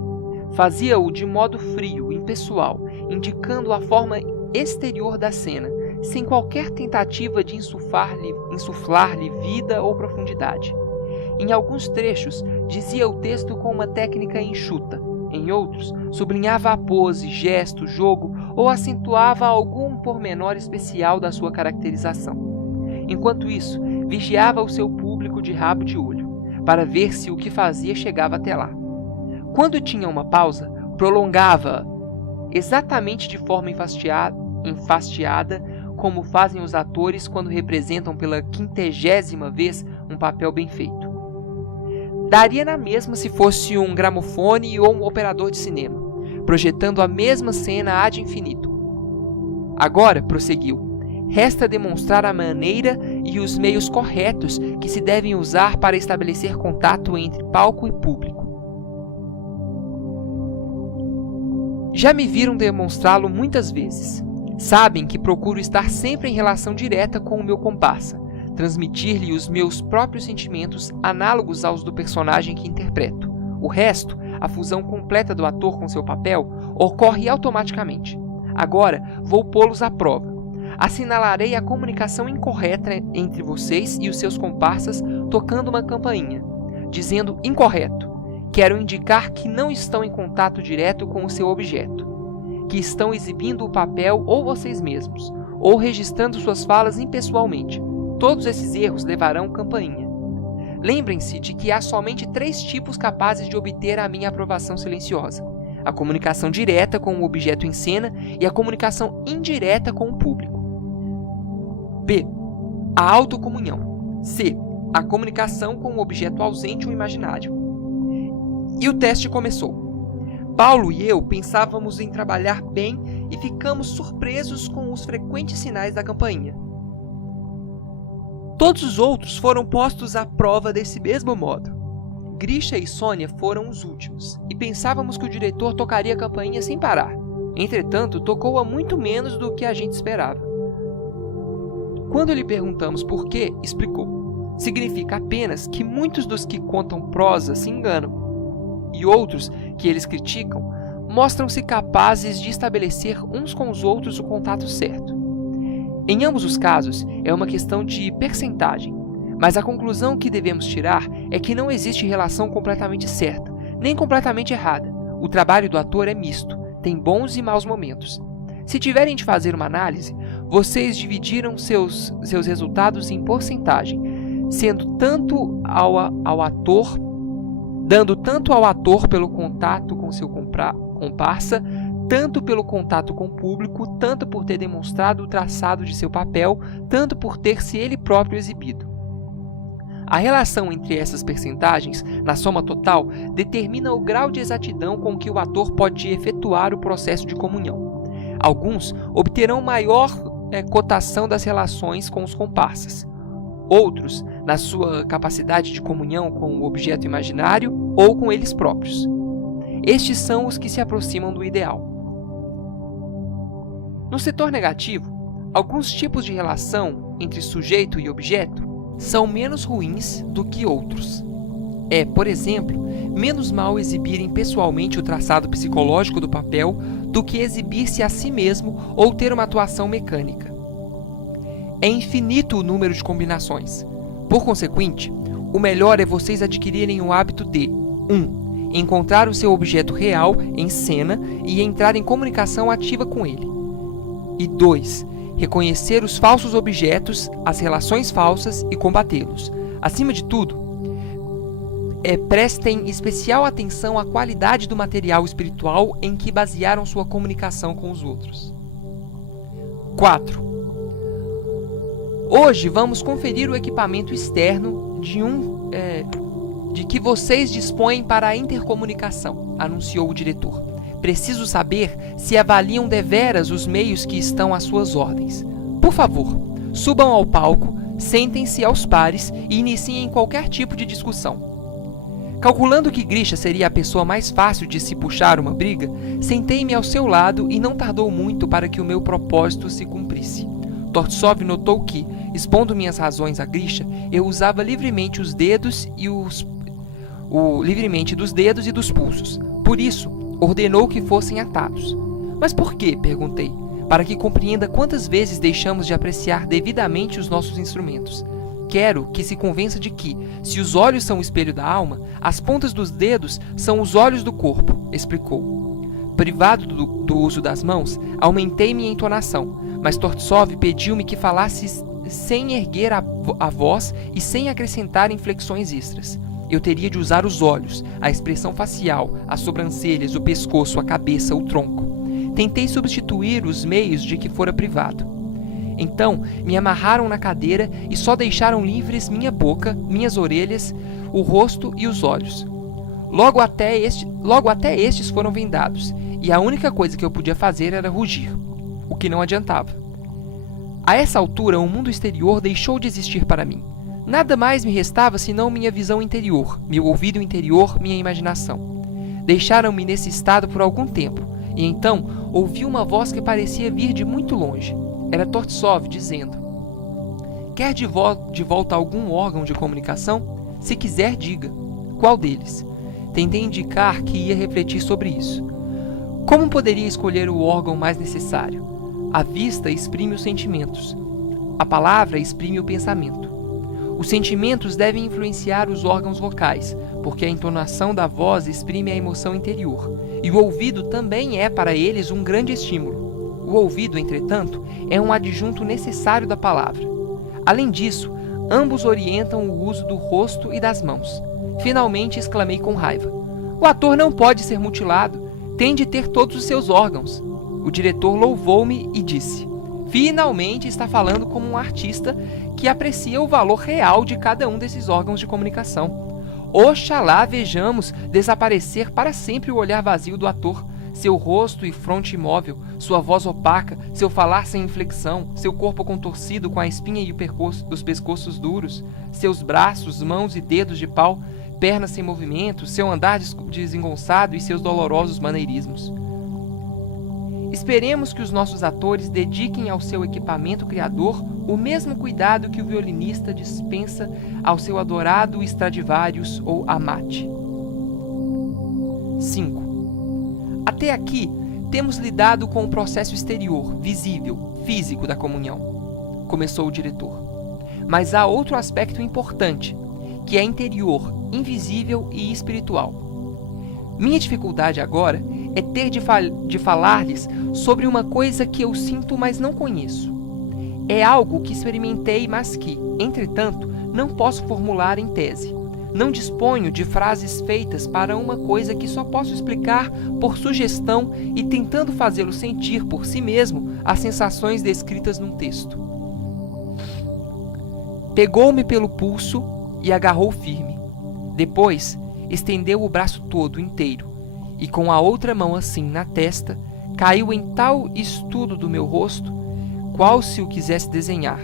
Fazia-o de modo frio, impessoal, indicando a forma exterior da cena, sem qualquer tentativa de insuflar-lhe vida ou profundidade. Em alguns trechos, dizia o texto com uma técnica enxuta. Em outros, sublinhava a pose, gesto, jogo ou acentuava algum pormenor especial da sua caracterização. Enquanto isso, vigiava o seu público de rabo de olho, para ver se o que fazia chegava até lá. Quando tinha uma pausa, prolongava exatamente de forma enfastiada, como fazem os atores quando representam pela 50ª vez um papel bem feito. Daria na mesma se fosse um gramofone ou um operador de cinema, projetando a mesma cena ad infinito. Agora, prosseguiu, resta demonstrar a maneira e os meios corretos que se devem usar para estabelecer contato entre palco e público. Já me viram demonstrá-lo muitas vezes. Sabem que procuro estar sempre em relação direta com o meu comparsa, transmitir-lhe os meus próprios sentimentos análogos aos do personagem que interpreto. O resto, a fusão completa do ator com seu papel, ocorre automaticamente. Agora, vou pô-los à prova. Assinalarei a comunicação incorreta entre vocês e os seus comparsas tocando uma campainha, dizendo incorreto. Quero indicar que não estão em contato direto com o seu objeto, que estão exibindo o papel ou vocês mesmos, ou registrando suas falas impessoalmente. Todos esses erros levarão campainha. Lembrem-se de que há somente 3 tipos capazes de obter a minha aprovação silenciosa: a comunicação direta com o objeto em cena e a comunicação indireta com o público. B. A autocomunhão. C. A comunicação com o objeto ausente ou imaginário. E o teste começou. Paulo e eu pensávamos em trabalhar bem e ficamos surpresos com os frequentes sinais da campainha. Todos os outros foram postos à prova desse mesmo modo. Grisha e Sônia foram os últimos, e pensávamos que o diretor tocaria a campainha sem parar. Entretanto, tocou-a muito menos do que a gente esperava. Quando lhe perguntamos por quê, explicou. Significa apenas que muitos dos que contam prosa se enganam, e outros, que eles criticam, mostram-se capazes de estabelecer uns com os outros o contato certo. Em ambos os casos, é uma questão de percentagem, mas a conclusão que devemos tirar é que não existe relação completamente certa, nem completamente errada. O trabalho do ator é misto, tem bons e maus momentos. Se tiverem de fazer uma análise, vocês dividiram seus resultados em porcentagem, dando tanto ao ator pelo contato com seu comparsa, tanto pelo contato com o público, tanto por ter demonstrado o traçado de seu papel, tanto por ter se ele próprio exibido. A relação entre essas percentagens, na soma total, determina o grau de exatidão com que o ator pode efetuar o processo de comunhão. Alguns obterão maior cotação das relações com os comparsas. Outros, na sua capacidade de comunhão com o objeto imaginário ou com eles próprios. Estes são os que se aproximam do ideal. No setor negativo, alguns tipos de relação entre sujeito e objeto são menos ruins do que outros. É, por exemplo, menos mal exibirem pessoalmente o traçado psicológico do papel do que exibir-se a si mesmo ou ter uma atuação mecânica. É infinito o número de combinações. Por consequente, o melhor é vocês adquirirem o hábito de 1. Encontrar o seu objeto real em cena e entrar em comunicação ativa com ele. E 2. Reconhecer os falsos objetos, as relações falsas e combatê-los. Acima de tudo, prestem especial atenção à qualidade do material espiritual em que basearam sua comunicação com os outros. 4. Hoje vamos conferir o equipamento externo de que vocês dispõem para a intercomunicação, anunciou o diretor. Preciso saber se avaliam deveras os meios que estão às suas ordens. Por favor, subam ao palco, sentem-se aos pares e iniciem qualquer tipo de discussão. Calculando que Grisha seria a pessoa mais fácil de se puxar uma briga, sentei-me ao seu lado e não tardou muito para que o meu propósito se cumprisse. Tortsov notou que, expondo minhas razões a Grisha, eu usava livremente os dedos e livremente dos dedos e dos pulsos. Por isso, ordenou que fossem atados. Mas por quê? Perguntei, para que compreenda quantas vezes deixamos de apreciar devidamente os nossos instrumentos. Quero que se convença de que, se os olhos são o espelho da alma, as pontas dos dedos são os olhos do corpo, explicou. Privado do uso das mãos, aumentei minha entonação, mas Tortsov pediu-me que falasse sem erguer a voz e sem acrescentar inflexões extras. Eu teria de usar os olhos, a expressão facial, as sobrancelhas, o pescoço, a cabeça, o tronco. Tentei substituir os meios de que fora privado. Então, me amarraram na cadeira e só deixaram livres minha boca, minhas orelhas, o rosto e os olhos. Logo até estes foram vendados, e a única coisa que eu podia fazer era rugir, o que não adiantava. A essa altura, o mundo exterior deixou de existir para mim. Nada mais me restava senão minha visão interior, meu ouvido interior, minha imaginação. Deixaram-me nesse estado por algum tempo, e então ouvi uma voz que parecia vir de muito longe. Era Tortsov dizendo: "Quer de volta algum órgão de comunicação? Se quiser, diga. Qual deles?" Tentei indicar que ia refletir sobre isso. Como poderia escolher o órgão mais necessário? A vista exprime os sentimentos. A palavra exprime o pensamento. Os sentimentos devem influenciar os órgãos vocais, porque a entonação da voz exprime a emoção interior, e o ouvido também é para eles um grande estímulo. O ouvido, entretanto, é um adjunto necessário da palavra. Além disso, ambos orientam o uso do rosto e das mãos. Finalmente exclamei com raiva: "O ator não pode ser mutilado, tem de ter todos os seus órgãos." O diretor louvou-me e disse: "Finalmente está falando como um artista que aprecia o valor real de cada um desses órgãos de comunicação. Oxalá vejamos desaparecer para sempre o olhar vazio do ator, Seu rosto e fronte imóvel, sua voz opaca, seu falar sem inflexão, seu corpo contorcido com a espinha e os pescoços duros, seus braços, mãos e dedos de pau, pernas sem movimento, seu andar desengonçado e seus dolorosos maneirismos. Esperemos que os nossos atores dediquem ao seu equipamento criador o mesmo cuidado que o violinista dispensa ao seu adorado Stradivarius ou Amati. 5. Até aqui, temos lidado com o processo exterior, visível, físico da comunhão, começou o diretor. Mas há outro aspecto importante, que é interior, invisível e espiritual. Minha dificuldade agora é ter de falar-lhes sobre uma coisa que eu sinto, mas não conheço. É algo que experimentei, mas que, entretanto, não posso formular em tese. Não disponho de frases feitas para uma coisa que só posso explicar por sugestão e tentando fazê-lo sentir por si mesmo as sensações descritas num texto. Pegou-me pelo pulso e agarrou firme. Depois, estendeu o braço todo inteiro e com a outra mão assim na testa, caiu em tal estudo do meu rosto, qual se o quisesse desenhar.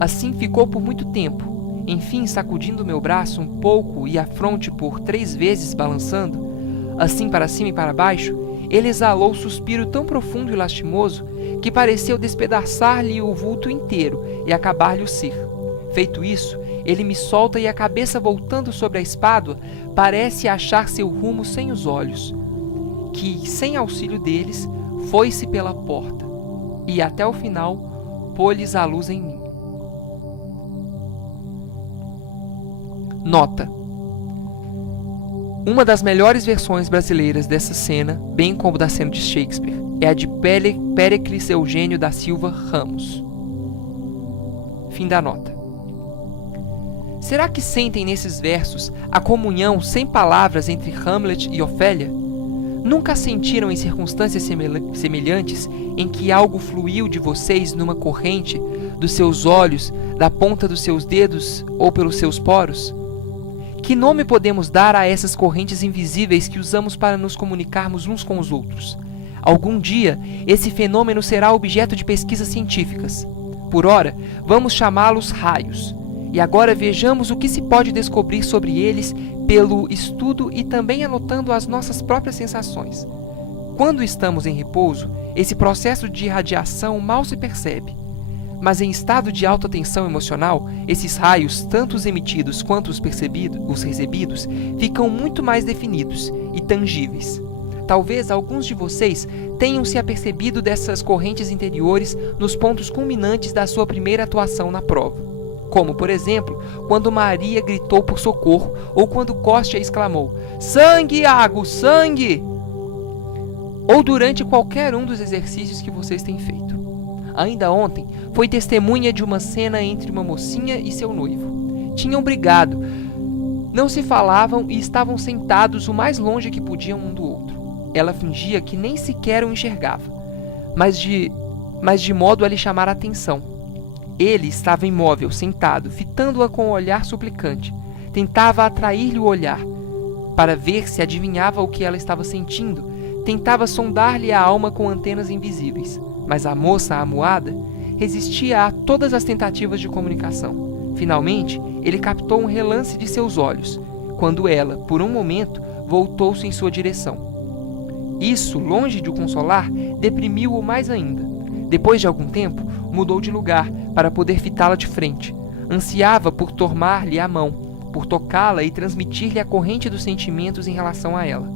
Assim ficou por muito tempo. Enfim, sacudindo meu braço um pouco e a fronte por 3 vezes balançando, assim para cima e para baixo, ele exalou um suspiro tão profundo e lastimoso que pareceu despedaçar-lhe o vulto inteiro e acabar-lhe o ser. Feito isso, ele me solta e a cabeça voltando sobre a espádua parece achar seu rumo sem os olhos, que, sem auxílio deles, foi-se pela porta e, até o final, pôs-lhes a luz em mim. Nota: uma das melhores versões brasileiras dessa cena, bem como da cena de Shakespeare, é a de Péricles Eugênio da Silva Ramos. Fim da nota. Será que sentem nesses versos a comunhão sem palavras entre Hamlet e Ofélia? Nunca sentiram em circunstâncias semelhantes em que algo fluiu de vocês numa corrente, dos seus olhos, da ponta dos seus dedos ou pelos seus poros? Que nome podemos dar a essas correntes invisíveis que usamos para nos comunicarmos uns com os outros? Algum dia, esse fenômeno será objeto de pesquisas científicas. Por ora, vamos chamá-los raios. E agora vejamos o que se pode descobrir sobre eles pelo estudo e também anotando as nossas próprias sensações. Quando estamos em repouso, esse processo de irradiação mal se percebe. Mas em estado de alta tensão emocional, esses raios, tanto os emitidos quanto os recebidos, ficam muito mais definidos e tangíveis. Talvez alguns de vocês tenham se apercebido dessas correntes interiores nos pontos culminantes da sua primeira atuação na prova. Como, por exemplo, quando Maria gritou por socorro ou quando Kostya exclamou: "Sangue, Iago, sangue!" Ou durante qualquer um dos exercícios que vocês têm feito. Ainda ontem, foi testemunha de uma cena entre uma mocinha e seu noivo. Tinham brigado, não se falavam e estavam sentados o mais longe que podiam um do outro. Ela fingia que nem sequer o enxergava, mas de modo a lhe chamar a atenção. Ele estava imóvel, sentado, fitando-a com um olhar suplicante. Tentava atrair-lhe o olhar, para ver se adivinhava o que ela estava sentindo. Tentava sondar-lhe a alma com antenas invisíveis. Mas a moça, amuada, resistia a todas as tentativas de comunicação. Finalmente, ele captou um relance de seus olhos, quando ela, por um momento, voltou-se em sua direção. Isso, longe de o consolar, deprimiu-o mais ainda. Depois de algum tempo, mudou de lugar para poder fitá-la de frente. Ansiava por tomar-lhe a mão, por tocá-la e transmitir-lhe a corrente dos sentimentos em relação a ela.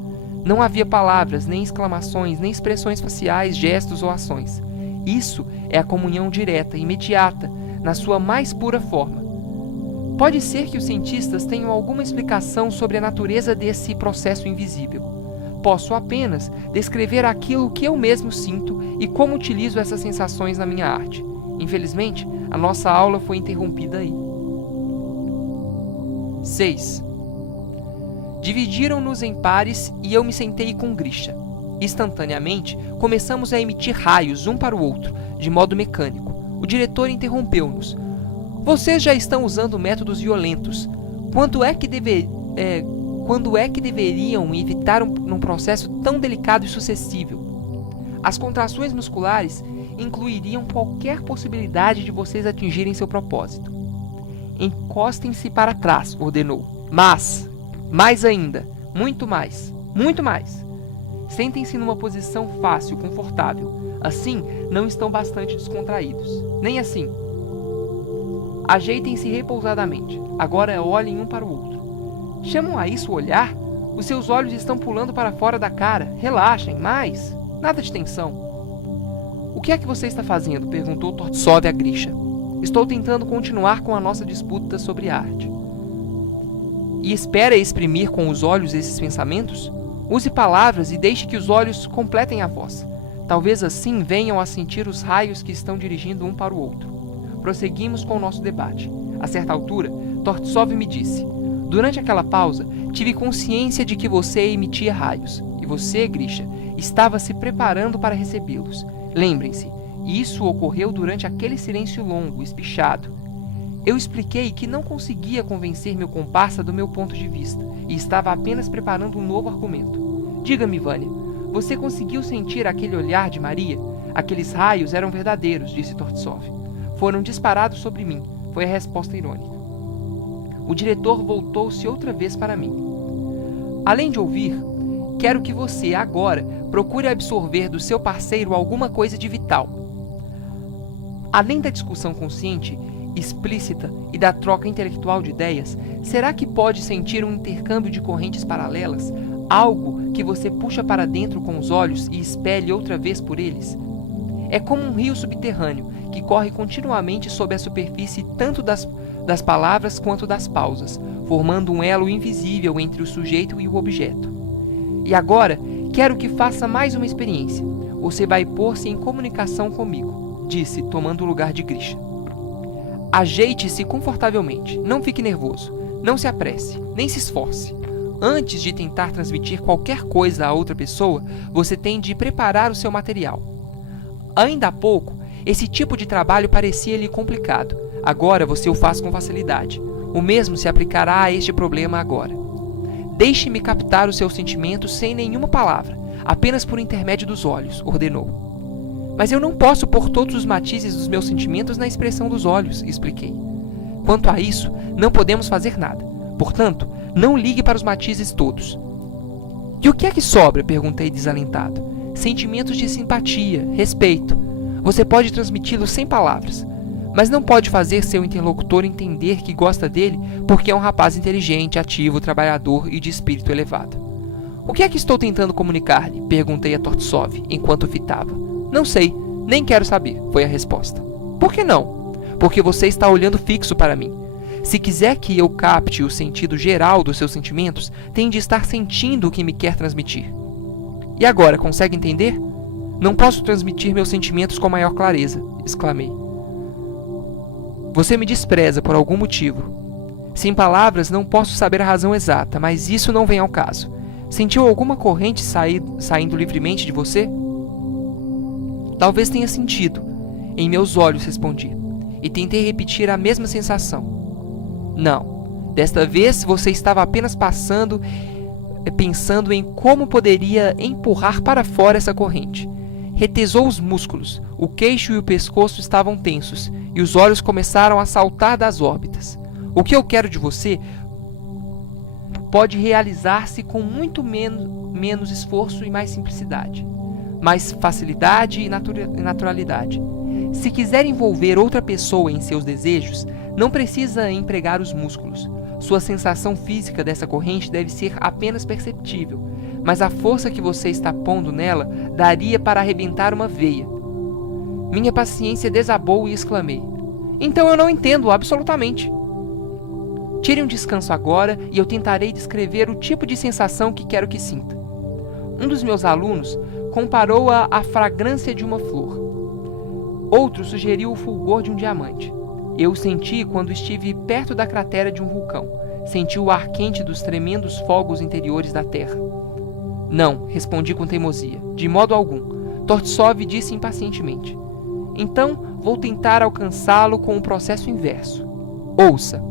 Não havia palavras, nem exclamações, nem expressões faciais, gestos ou ações. Isso é a comunhão direta, imediata, na sua mais pura forma. Pode ser que os cientistas tenham alguma explicação sobre a natureza desse processo invisível. Posso apenas descrever aquilo que eu mesmo sinto e como utilizo essas sensações na minha arte. Infelizmente, a nossa aula foi interrompida aí. 6. Dividiram-nos em pares e eu me sentei com Grisha. Instantaneamente, começamos a emitir raios um para o outro, de modo mecânico. O diretor Vocês já estão usando métodos violentos. quando é que deveriam evitar um processo tão delicado e sucessível? As contrações musculares incluiriam qualquer possibilidade de vocês atingirem seu propósito. Encostem-se para trás, ordenou. Mas, mais ainda, muito mais, muito mais. Sentem-se numa posição fácil, confortável. Assim, não estão bastante descontraídos. Nem assim. Ajeitem-se repousadamente. Agora olhem um para o outro. Chamam a isso olhar? Os seus olhos estão pulando para fora da cara. Relaxem, mais. Nada de tensão. O que é que você está fazendo? Perguntou Tortsov a Grisha. Estou tentando continuar com a nossa disputa sobre arte. E espera exprimir com os olhos esses pensamentos? Use palavras e deixe que os olhos completem a voz. Talvez assim venham a sentir os raios que estão dirigindo um para o outro. Prosseguimos com o nosso debate. A certa altura, Tortsov me disse: durante aquela pausa, tive consciência de que você emitia raios, e você, Grisha, estava se preparando para recebê-los. Lembrem-se, isso ocorreu durante aquele silêncio longo, espichado. Eu expliquei que não conseguia convencer meu comparsa do meu ponto de vista, e estava apenas preparando um novo argumento. Diga-me, Vânia, você conseguiu sentir aquele olhar de Maria? Aqueles raios eram verdadeiros, disse Tortsov. Foram disparados sobre mim, foi a resposta irônica. O diretor voltou-se outra vez para mim. Além de ouvir, quero que você, agora, procure absorver do seu parceiro alguma coisa de vital. Além da discussão consciente, explícita e da troca intelectual de ideias, será que pode sentir um intercâmbio de correntes paralelas, algo que você puxa para dentro com os olhos e expele outra vez por eles? É como um rio subterrâneo que corre continuamente sob a superfície tanto das palavras quanto das pausas, formando um elo invisível entre o sujeito e o objeto. E agora, quero que faça mais uma experiência. Você vai pôr-se em comunicação comigo, disse, tomando o lugar de Grisha. Ajeite-se confortavelmente, não fique nervoso, não se apresse, nem se esforce. Antes de tentar transmitir qualquer coisa a outra pessoa, você tem de preparar o seu material. Ainda há pouco, esse tipo de trabalho parecia-lhe complicado. Agora você o faz com facilidade. O mesmo se aplicará a este problema agora. Deixe-me captar os seus sentimentos sem nenhuma palavra, apenas por intermédio dos olhos, ordenou. Mas eu não posso pôr todos os matizes dos meus sentimentos na expressão dos olhos, expliquei. Quanto a isso, não podemos fazer nada. Portanto, não ligue para os matizes todos. E o que é que sobra? Perguntei desalentado. Sentimentos de simpatia, respeito. Você pode transmiti-los sem palavras, mas não pode fazer seu interlocutor entender que gosta dele porque é um rapaz inteligente, ativo, trabalhador e de espírito elevado. O que é que estou tentando comunicar-lhe? Perguntei a Tortsov, enquanto fitava. Não sei, nem quero saber, foi a resposta. Por que não? Porque você está olhando fixo para mim. Se quiser que eu capte o sentido geral dos seus sentimentos, tem de estar sentindo o que me quer transmitir. E agora, consegue entender? Não posso transmitir meus sentimentos com maior clareza, exclamei. Você me despreza por algum motivo. Sem palavras, não posso saber a razão exata, mas isso não vem ao caso. Sentiu alguma corrente saindo livremente de você? Talvez tenha sentido. Em meus olhos, respondi, e tentei repetir a mesma sensação. Não. Desta vez, você estava apenas pensando em como poderia empurrar para fora essa corrente. Retesou os músculos, o queixo e o pescoço estavam tensos, e os olhos começaram a saltar das órbitas. O que eu quero de você pode realizar-se com muito menos esforço e mais simplicidade, mais facilidade e naturalidade. Se quiser envolver outra pessoa em seus desejos, não precisa empregar os músculos. Sua sensação física dessa corrente deve ser apenas perceptível, mas a força que você está pondo nela daria para arrebentar uma veia. Minha paciência desabou e exclamei: então eu não entendo absolutamente. Tire um descanso agora e eu tentarei descrever o tipo de sensação que quero que sinta. Um dos meus alunos comparou-a à fragrância de uma flor. Outro sugeriu o fulgor de um diamante. Eu o senti quando estive perto da cratera de um vulcão. Senti o ar quente dos tremendos fogos interiores da Terra. Não, respondi com teimosia. De modo algum. Tortsov disse impacientemente. Então, vou tentar alcançá-lo com o processo inverso. Ouça.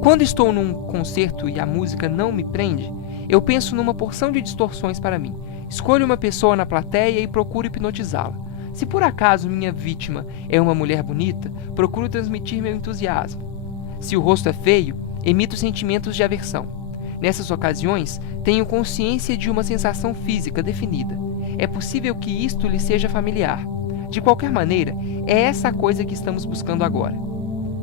Quando estou num concerto e a música não me prende, eu penso numa porção de distorções para mim. Escolho uma pessoa na plateia e procuro hipnotizá-la. Se por acaso minha vítima é uma mulher bonita, procuro transmitir meu entusiasmo. Se o rosto é feio, emito sentimentos de aversão. Nessas ocasiões, tenho consciência de uma sensação física definida. É possível que isto lhe seja familiar. De qualquer maneira, é essa coisa que estamos buscando agora.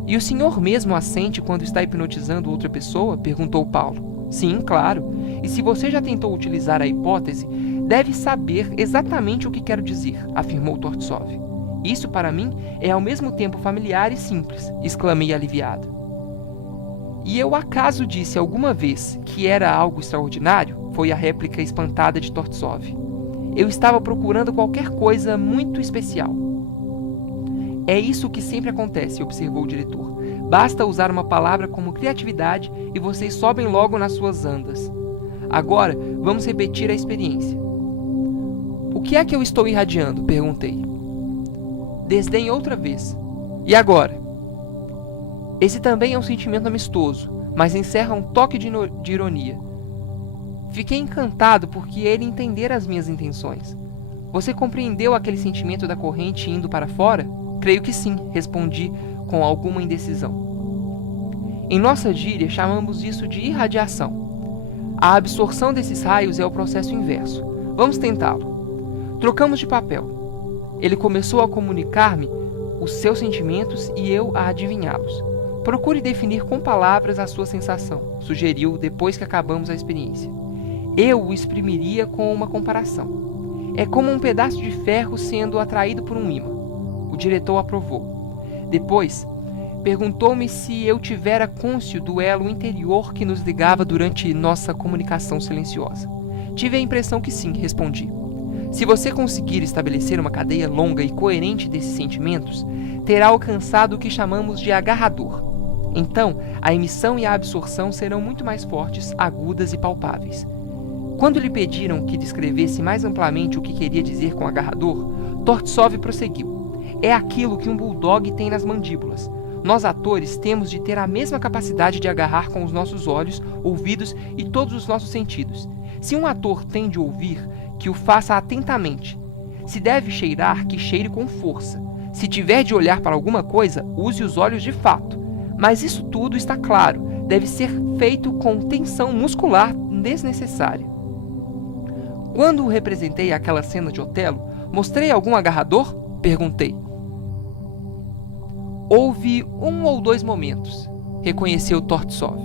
E o senhor mesmo assente quando está hipnotizando outra pessoa? Perguntou Paulo. Sim, claro. E se você já tentou utilizar a hipótese, deve saber exatamente o que quero dizer, afirmou Tortsov. Isso, para mim, é ao mesmo tempo familiar e simples, exclamei aliviado. E eu acaso disse alguma vez que era algo extraordinário? Foi a réplica espantada de Tortsov. Eu estava procurando qualquer coisa muito especial. É isso que sempre acontece, observou o diretor. Basta usar uma palavra como criatividade e vocês sobem logo nas suas andas. Agora, vamos repetir a experiência. O que é que eu estou irradiando? Perguntei. Desdém outra vez. E agora? Esse também é um sentimento amistoso, mas encerra um toque de ironia. Fiquei encantado porque ele entendera as minhas intenções. Você compreendeu aquele sentimento da corrente indo para fora? Creio que sim, respondi com alguma indecisão. Em nossa gíria, chamamos isso de irradiação. A absorção desses raios é o processo inverso. Vamos tentá-lo. Trocamos de papel. Ele começou a comunicar-me os seus sentimentos e eu a adivinhá-los. Procure definir com palavras a sua sensação, sugeriu depois que acabamos a experiência. Eu o exprimiria com uma comparação. É como um pedaço de ferro sendo atraído por um ímã. O diretor aprovou. Depois, perguntou-me se eu tivera cônscio do elo interior que nos ligava durante nossa comunicação silenciosa. Tive a impressão que sim, respondi. Se você conseguir estabelecer uma cadeia longa e coerente desses sentimentos, terá alcançado o que chamamos de agarrador. Então, a emissão e a absorção serão muito mais fortes, agudas e palpáveis. Quando lhe pediram que descrevesse mais amplamente o que queria dizer com agarrador, Tortsov prosseguiu. É aquilo que um bulldog tem nas mandíbulas. Nós, atores, temos de ter a mesma capacidade de agarrar com os nossos olhos, ouvidos e todos os nossos sentidos. Se um ator tem de ouvir, que o faça atentamente. Se deve cheirar, que cheire com força. Se tiver de olhar para alguma coisa, use os olhos de fato. Mas isso tudo está claro, deve ser feito com tensão muscular desnecessária. Quando representei aquela cena de Otelo, mostrei algum agarrador? Perguntei. Houve 1 ou 2 momentos, reconheceu Tortsov.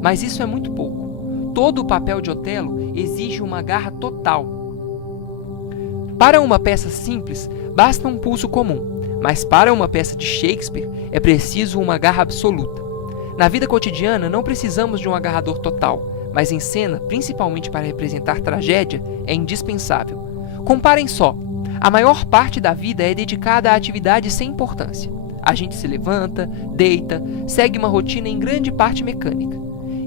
Mas isso é muito pouco. Todo o papel de Otelo exige uma garra total. Para uma peça simples, basta um pulso comum. Mas para uma peça de Shakespeare, é preciso uma garra absoluta. Na vida cotidiana, não precisamos de um agarrador total, mas em cena, principalmente para representar tragédia, é indispensável. Comparem só. A maior parte da vida é dedicada a atividades sem importância. A gente se levanta, deita, segue uma rotina em grande parte mecânica.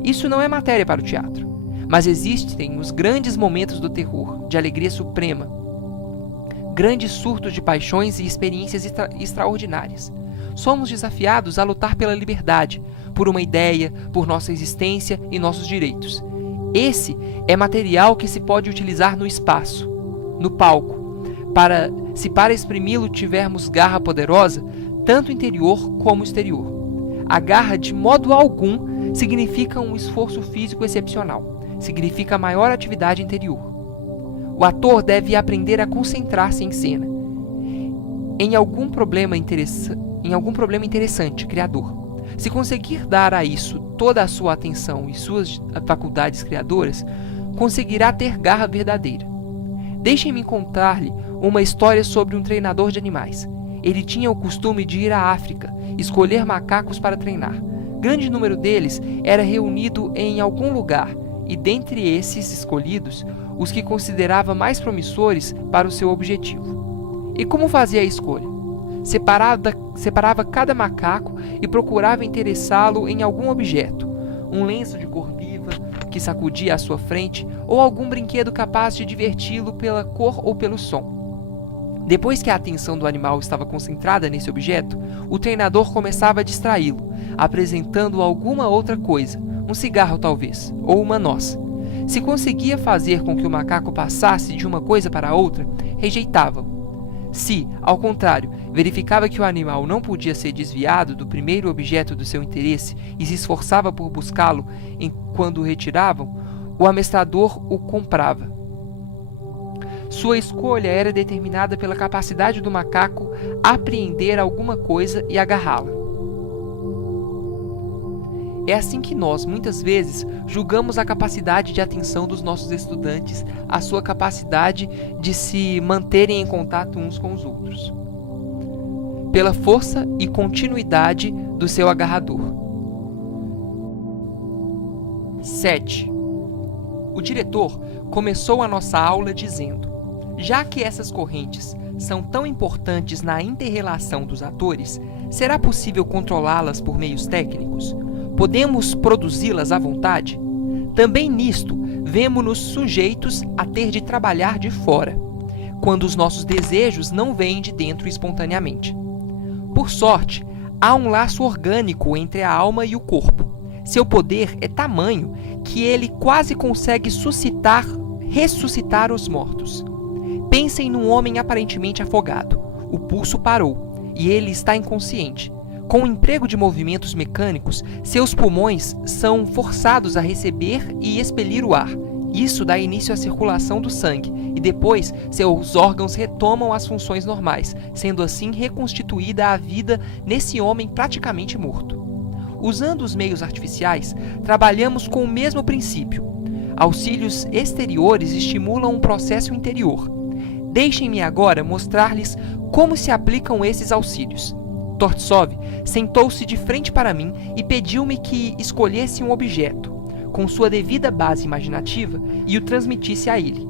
Isso não é matéria para o teatro. Mas existem os grandes momentos do terror, de alegria suprema, grandes surtos de paixões e experiências extraordinárias. Somos desafiados a lutar pela liberdade, por uma ideia, por nossa existência e nossos direitos. Esse é material que se pode utilizar no espaço, no palco, se para exprimi-lo tivermos garra poderosa, tanto interior como exterior. A garra, de modo algum, significa um esforço físico excepcional, significa maior atividade interior. O ator deve aprender a concentrar-se em cena, em algum problema interessante, criador. Se conseguir dar a isso toda a sua atenção e suas faculdades criadoras, conseguirá ter garra verdadeira. Deixem-me contar-lhe uma história sobre um treinador de animais. Ele tinha o costume de ir à África, escolher macacos para treinar. Grande número deles era reunido em algum lugar, e dentre esses escolhidos, os que considerava mais promissores para o seu objetivo. E como fazia a escolha? Separava cada macaco e procurava interessá-lo em algum objeto, um lenço de cor viva que sacudia à sua frente ou algum brinquedo capaz de diverti-lo pela cor ou pelo som. Depois que a atenção do animal estava concentrada nesse objeto, o treinador começava a distraí-lo, apresentando alguma outra coisa, um cigarro talvez, ou uma noz. Se conseguia fazer com que o macaco passasse de uma coisa para outra, rejeitava-o. Se, ao contrário, verificava que o animal não podia ser desviado do primeiro objeto do seu interesse e se esforçava por buscá-lo quando o retiravam, o amestrador o comprava. Sua escolha era determinada pela capacidade do macaco apreender alguma coisa e agarrá-la. É assim que nós, muitas vezes, julgamos a capacidade de atenção dos nossos estudantes, a sua capacidade de se manterem em contato uns com os outros, pela força e continuidade do seu agarrador. 7. O diretor começou a nossa aula dizendo: já que essas correntes são tão importantes na inter-relação dos atores, será possível controlá-las por meios técnicos? Podemos produzi-las à vontade? Também nisto, vemo-nos sujeitos a ter de trabalhar de fora, quando os nossos desejos não vêm de dentro espontaneamente. Por sorte, há um laço orgânico entre a alma e o corpo. Seu poder é tamanho que ele quase consegue ressuscitar os mortos. Pensem num homem aparentemente afogado. O pulso parou e ele está inconsciente. Com o emprego de movimentos mecânicos, seus pulmões são forçados a receber e expelir o ar. Isso dá início à circulação do sangue e depois seus órgãos retomam as funções normais, sendo assim reconstituída a vida nesse homem praticamente morto. Usando os meios artificiais, trabalhamos com o mesmo princípio. Auxílios exteriores estimulam um processo interior. Deixem-me agora mostrar-lhes como se aplicam esses auxílios. Tortsov sentou-se de frente para mim e pediu-me que escolhesse um objeto, com sua devida base imaginativa, e o transmitisse a ele.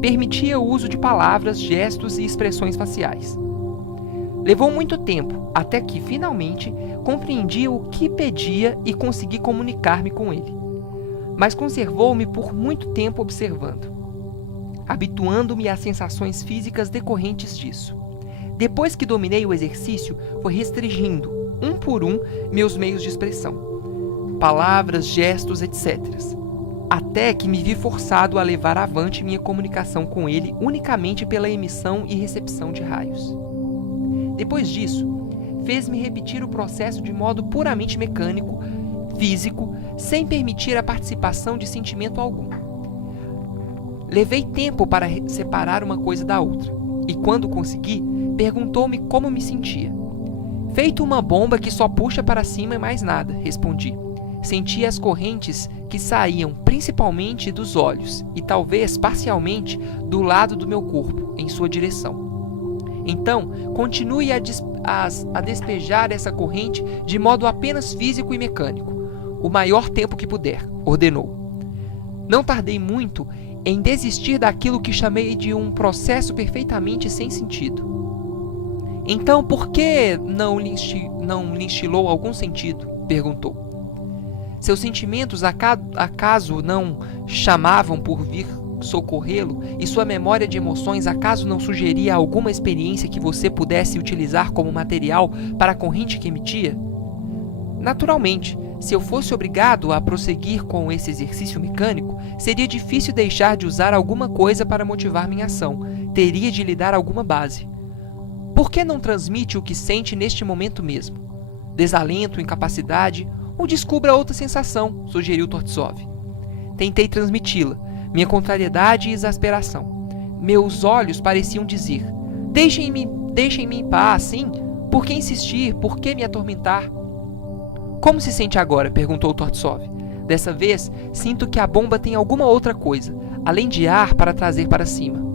Permitia o uso de palavras, gestos e expressões faciais. Levou muito tempo, até que, finalmente, compreendi o que pedia e consegui comunicar-me com ele. Mas conservou-me por muito tempo observando, habituando-me às sensações físicas decorrentes disso. Depois que dominei o exercício, foi restringindo, um por um, meus meios de expressão, palavras, gestos, etc., até que me vi forçado a levar avante minha comunicação com ele unicamente pela emissão e recepção de raios. Depois disso, fez-me repetir o processo de modo puramente mecânico, físico, sem permitir a participação de sentimento algum. Levei tempo para separar uma coisa da outra, e quando consegui, perguntou-me como me sentia. Feito uma bomba que só puxa para cima e mais nada, respondi. Sentia as correntes que saíam principalmente dos olhos e talvez parcialmente do lado do meu corpo, em sua direção. Então, continue a despejar essa corrente de modo apenas físico e mecânico, o maior tempo que puder, ordenou. Não tardei muito em desistir daquilo que chamei de um processo perfeitamente sem sentido. Então, por que não lhe instilou algum sentido? Perguntou. Seus sentimentos acaso não chamavam por vir socorrê-lo, e sua memória de emoções acaso não sugeria alguma experiência que você pudesse utilizar como material para a corrente que emitia? Naturalmente, se eu fosse obrigado a prosseguir com esse exercício mecânico, seria difícil deixar de usar alguma coisa para motivar minha ação. Teria de lhe dar alguma base. Por que não transmite o que sente neste momento mesmo? Desalento, incapacidade, ou descubra outra sensação, sugeriu Tortsov. Tentei transmiti-la, minha contrariedade e exasperação. Meus olhos pareciam dizer: Deixem-me em paz, sim? Por que insistir? Por que me atormentar? Como se sente agora? Perguntou Tortsov. Dessa vez, sinto que a bomba tem alguma outra coisa, além de ar para trazer para cima.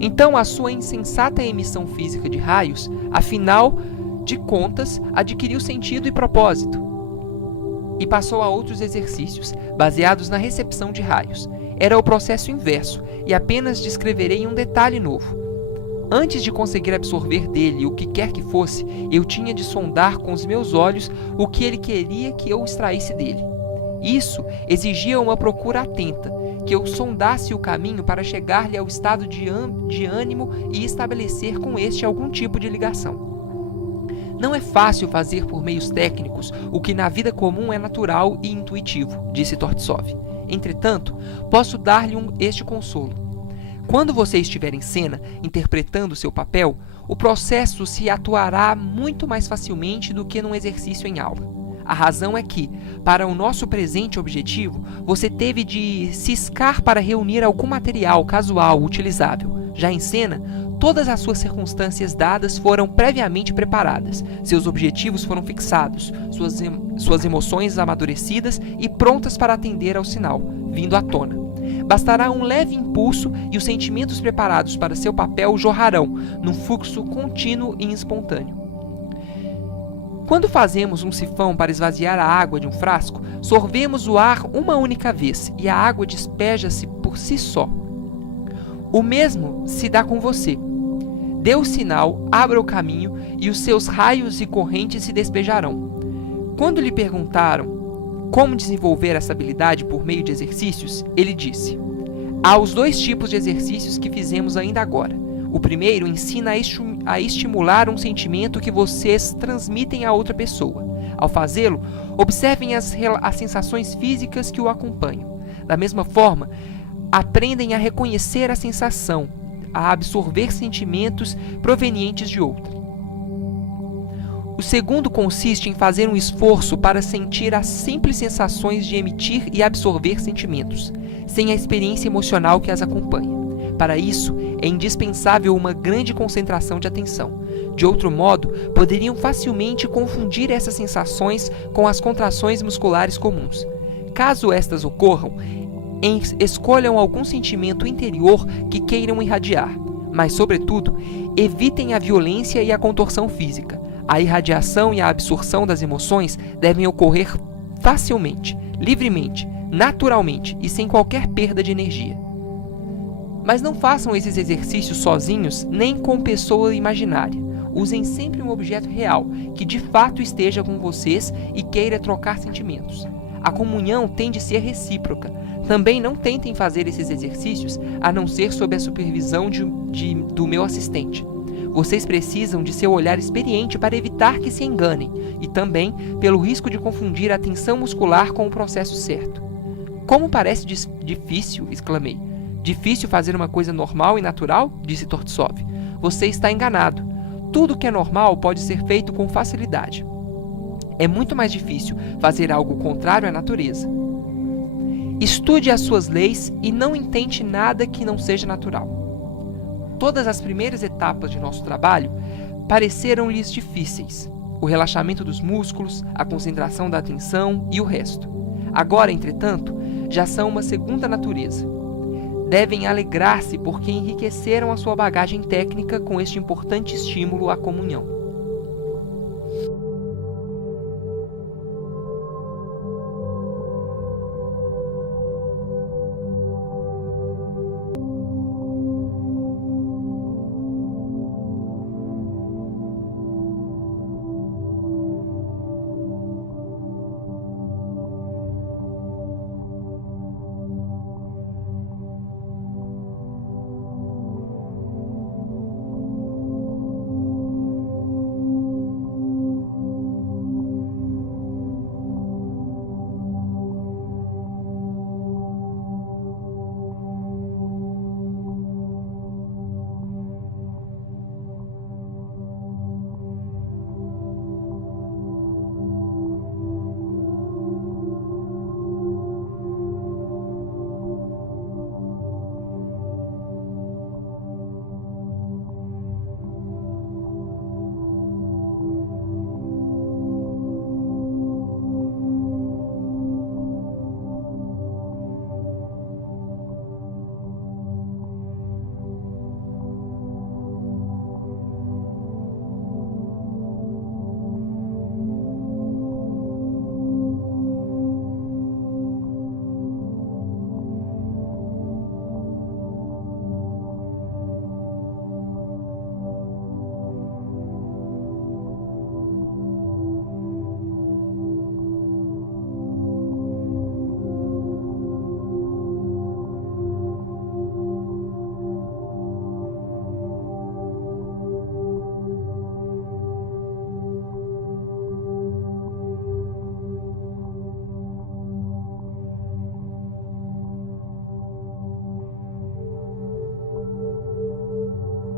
Então a sua insensata emissão física de raios, afinal de contas, adquiriu sentido e propósito. E passou a outros exercícios, baseados na recepção de raios. Era o processo inverso, e apenas descreverei um detalhe novo. Antes de conseguir absorver dele o que quer que fosse, eu tinha de sondar com os meus olhos o que ele queria que eu extraísse dele. Isso exigia uma procura atenta. que eu sondasse o caminho para chegar-lhe ao estado de ânimo e estabelecer com este algum tipo de ligação. Não é fácil fazer por meios técnicos o que na vida comum é natural e intuitivo, disse Tortsov. Entretanto, posso dar-lhe este consolo. Quando você estiver em cena, interpretando seu papel, o processo se atuará muito mais facilmente do que num exercício em aula. A razão é que, para o nosso presente objetivo, você teve de ciscar para reunir algum material casual utilizável. Já em cena, todas as suas circunstâncias dadas foram previamente preparadas, seus objetivos foram fixados, suas emoções amadurecidas e prontas para atender ao sinal, vindo à tona. Bastará um leve impulso e os sentimentos preparados para seu papel jorrarão, num fluxo contínuo e espontâneo. Quando fazemos um sifão para esvaziar a água de um frasco, sorvemos o ar uma única vez e a água despeja-se por si só. O mesmo se dá com você. Dê o sinal, abra o caminho e os seus raios e correntes se despejarão. Quando lhe perguntaram como desenvolver essa habilidade por meio de exercícios, ele disse: há os 2 tipos de exercícios que fizemos ainda agora. O primeiro ensina a estimular um sentimento que vocês transmitem a outra pessoa. Ao fazê-lo, observem as sensações físicas que o acompanham. Da mesma forma, aprendem a reconhecer a sensação, a absorver sentimentos provenientes de outra. O segundo consiste em fazer um esforço para sentir as simples sensações de emitir e absorver sentimentos, sem a experiência emocional que as acompanha. Para isso, é indispensável uma grande concentração de atenção. De outro modo, poderiam facilmente confundir essas sensações com as contrações musculares comuns. Caso estas ocorram, escolham algum sentimento interior que queiram irradiar, mas, sobretudo, evitem a violência e a contorção física. A irradiação e a absorção das emoções devem ocorrer facilmente, livremente, naturalmente e sem qualquer perda de energia. Mas não façam esses exercícios sozinhos nem com pessoa imaginária. Usem sempre um objeto real, que de fato esteja com vocês e queira trocar sentimentos. A comunhão tem de ser recíproca. Também não tentem fazer esses exercícios a não ser sob a supervisão do meu assistente. Vocês precisam de seu olhar experiente para evitar que se enganem e também pelo risco de confundir a tensão muscular com o processo certo. Como parece difícil, exclamei. Difícil fazer uma coisa normal e natural? Disse Tortsov. Você está enganado. Tudo que é normal pode ser feito com facilidade. É muito mais difícil fazer algo contrário à natureza. Estude as suas leis e não intente nada que não seja natural. Todas as primeiras etapas de nosso trabalho pareceram-lhes difíceis. O relaxamento dos músculos, a concentração da atenção e o resto. Agora, entretanto, já são uma segunda natureza. Devem alegrar-se porque enriqueceram a sua bagagem técnica com este importante estímulo à comunhão.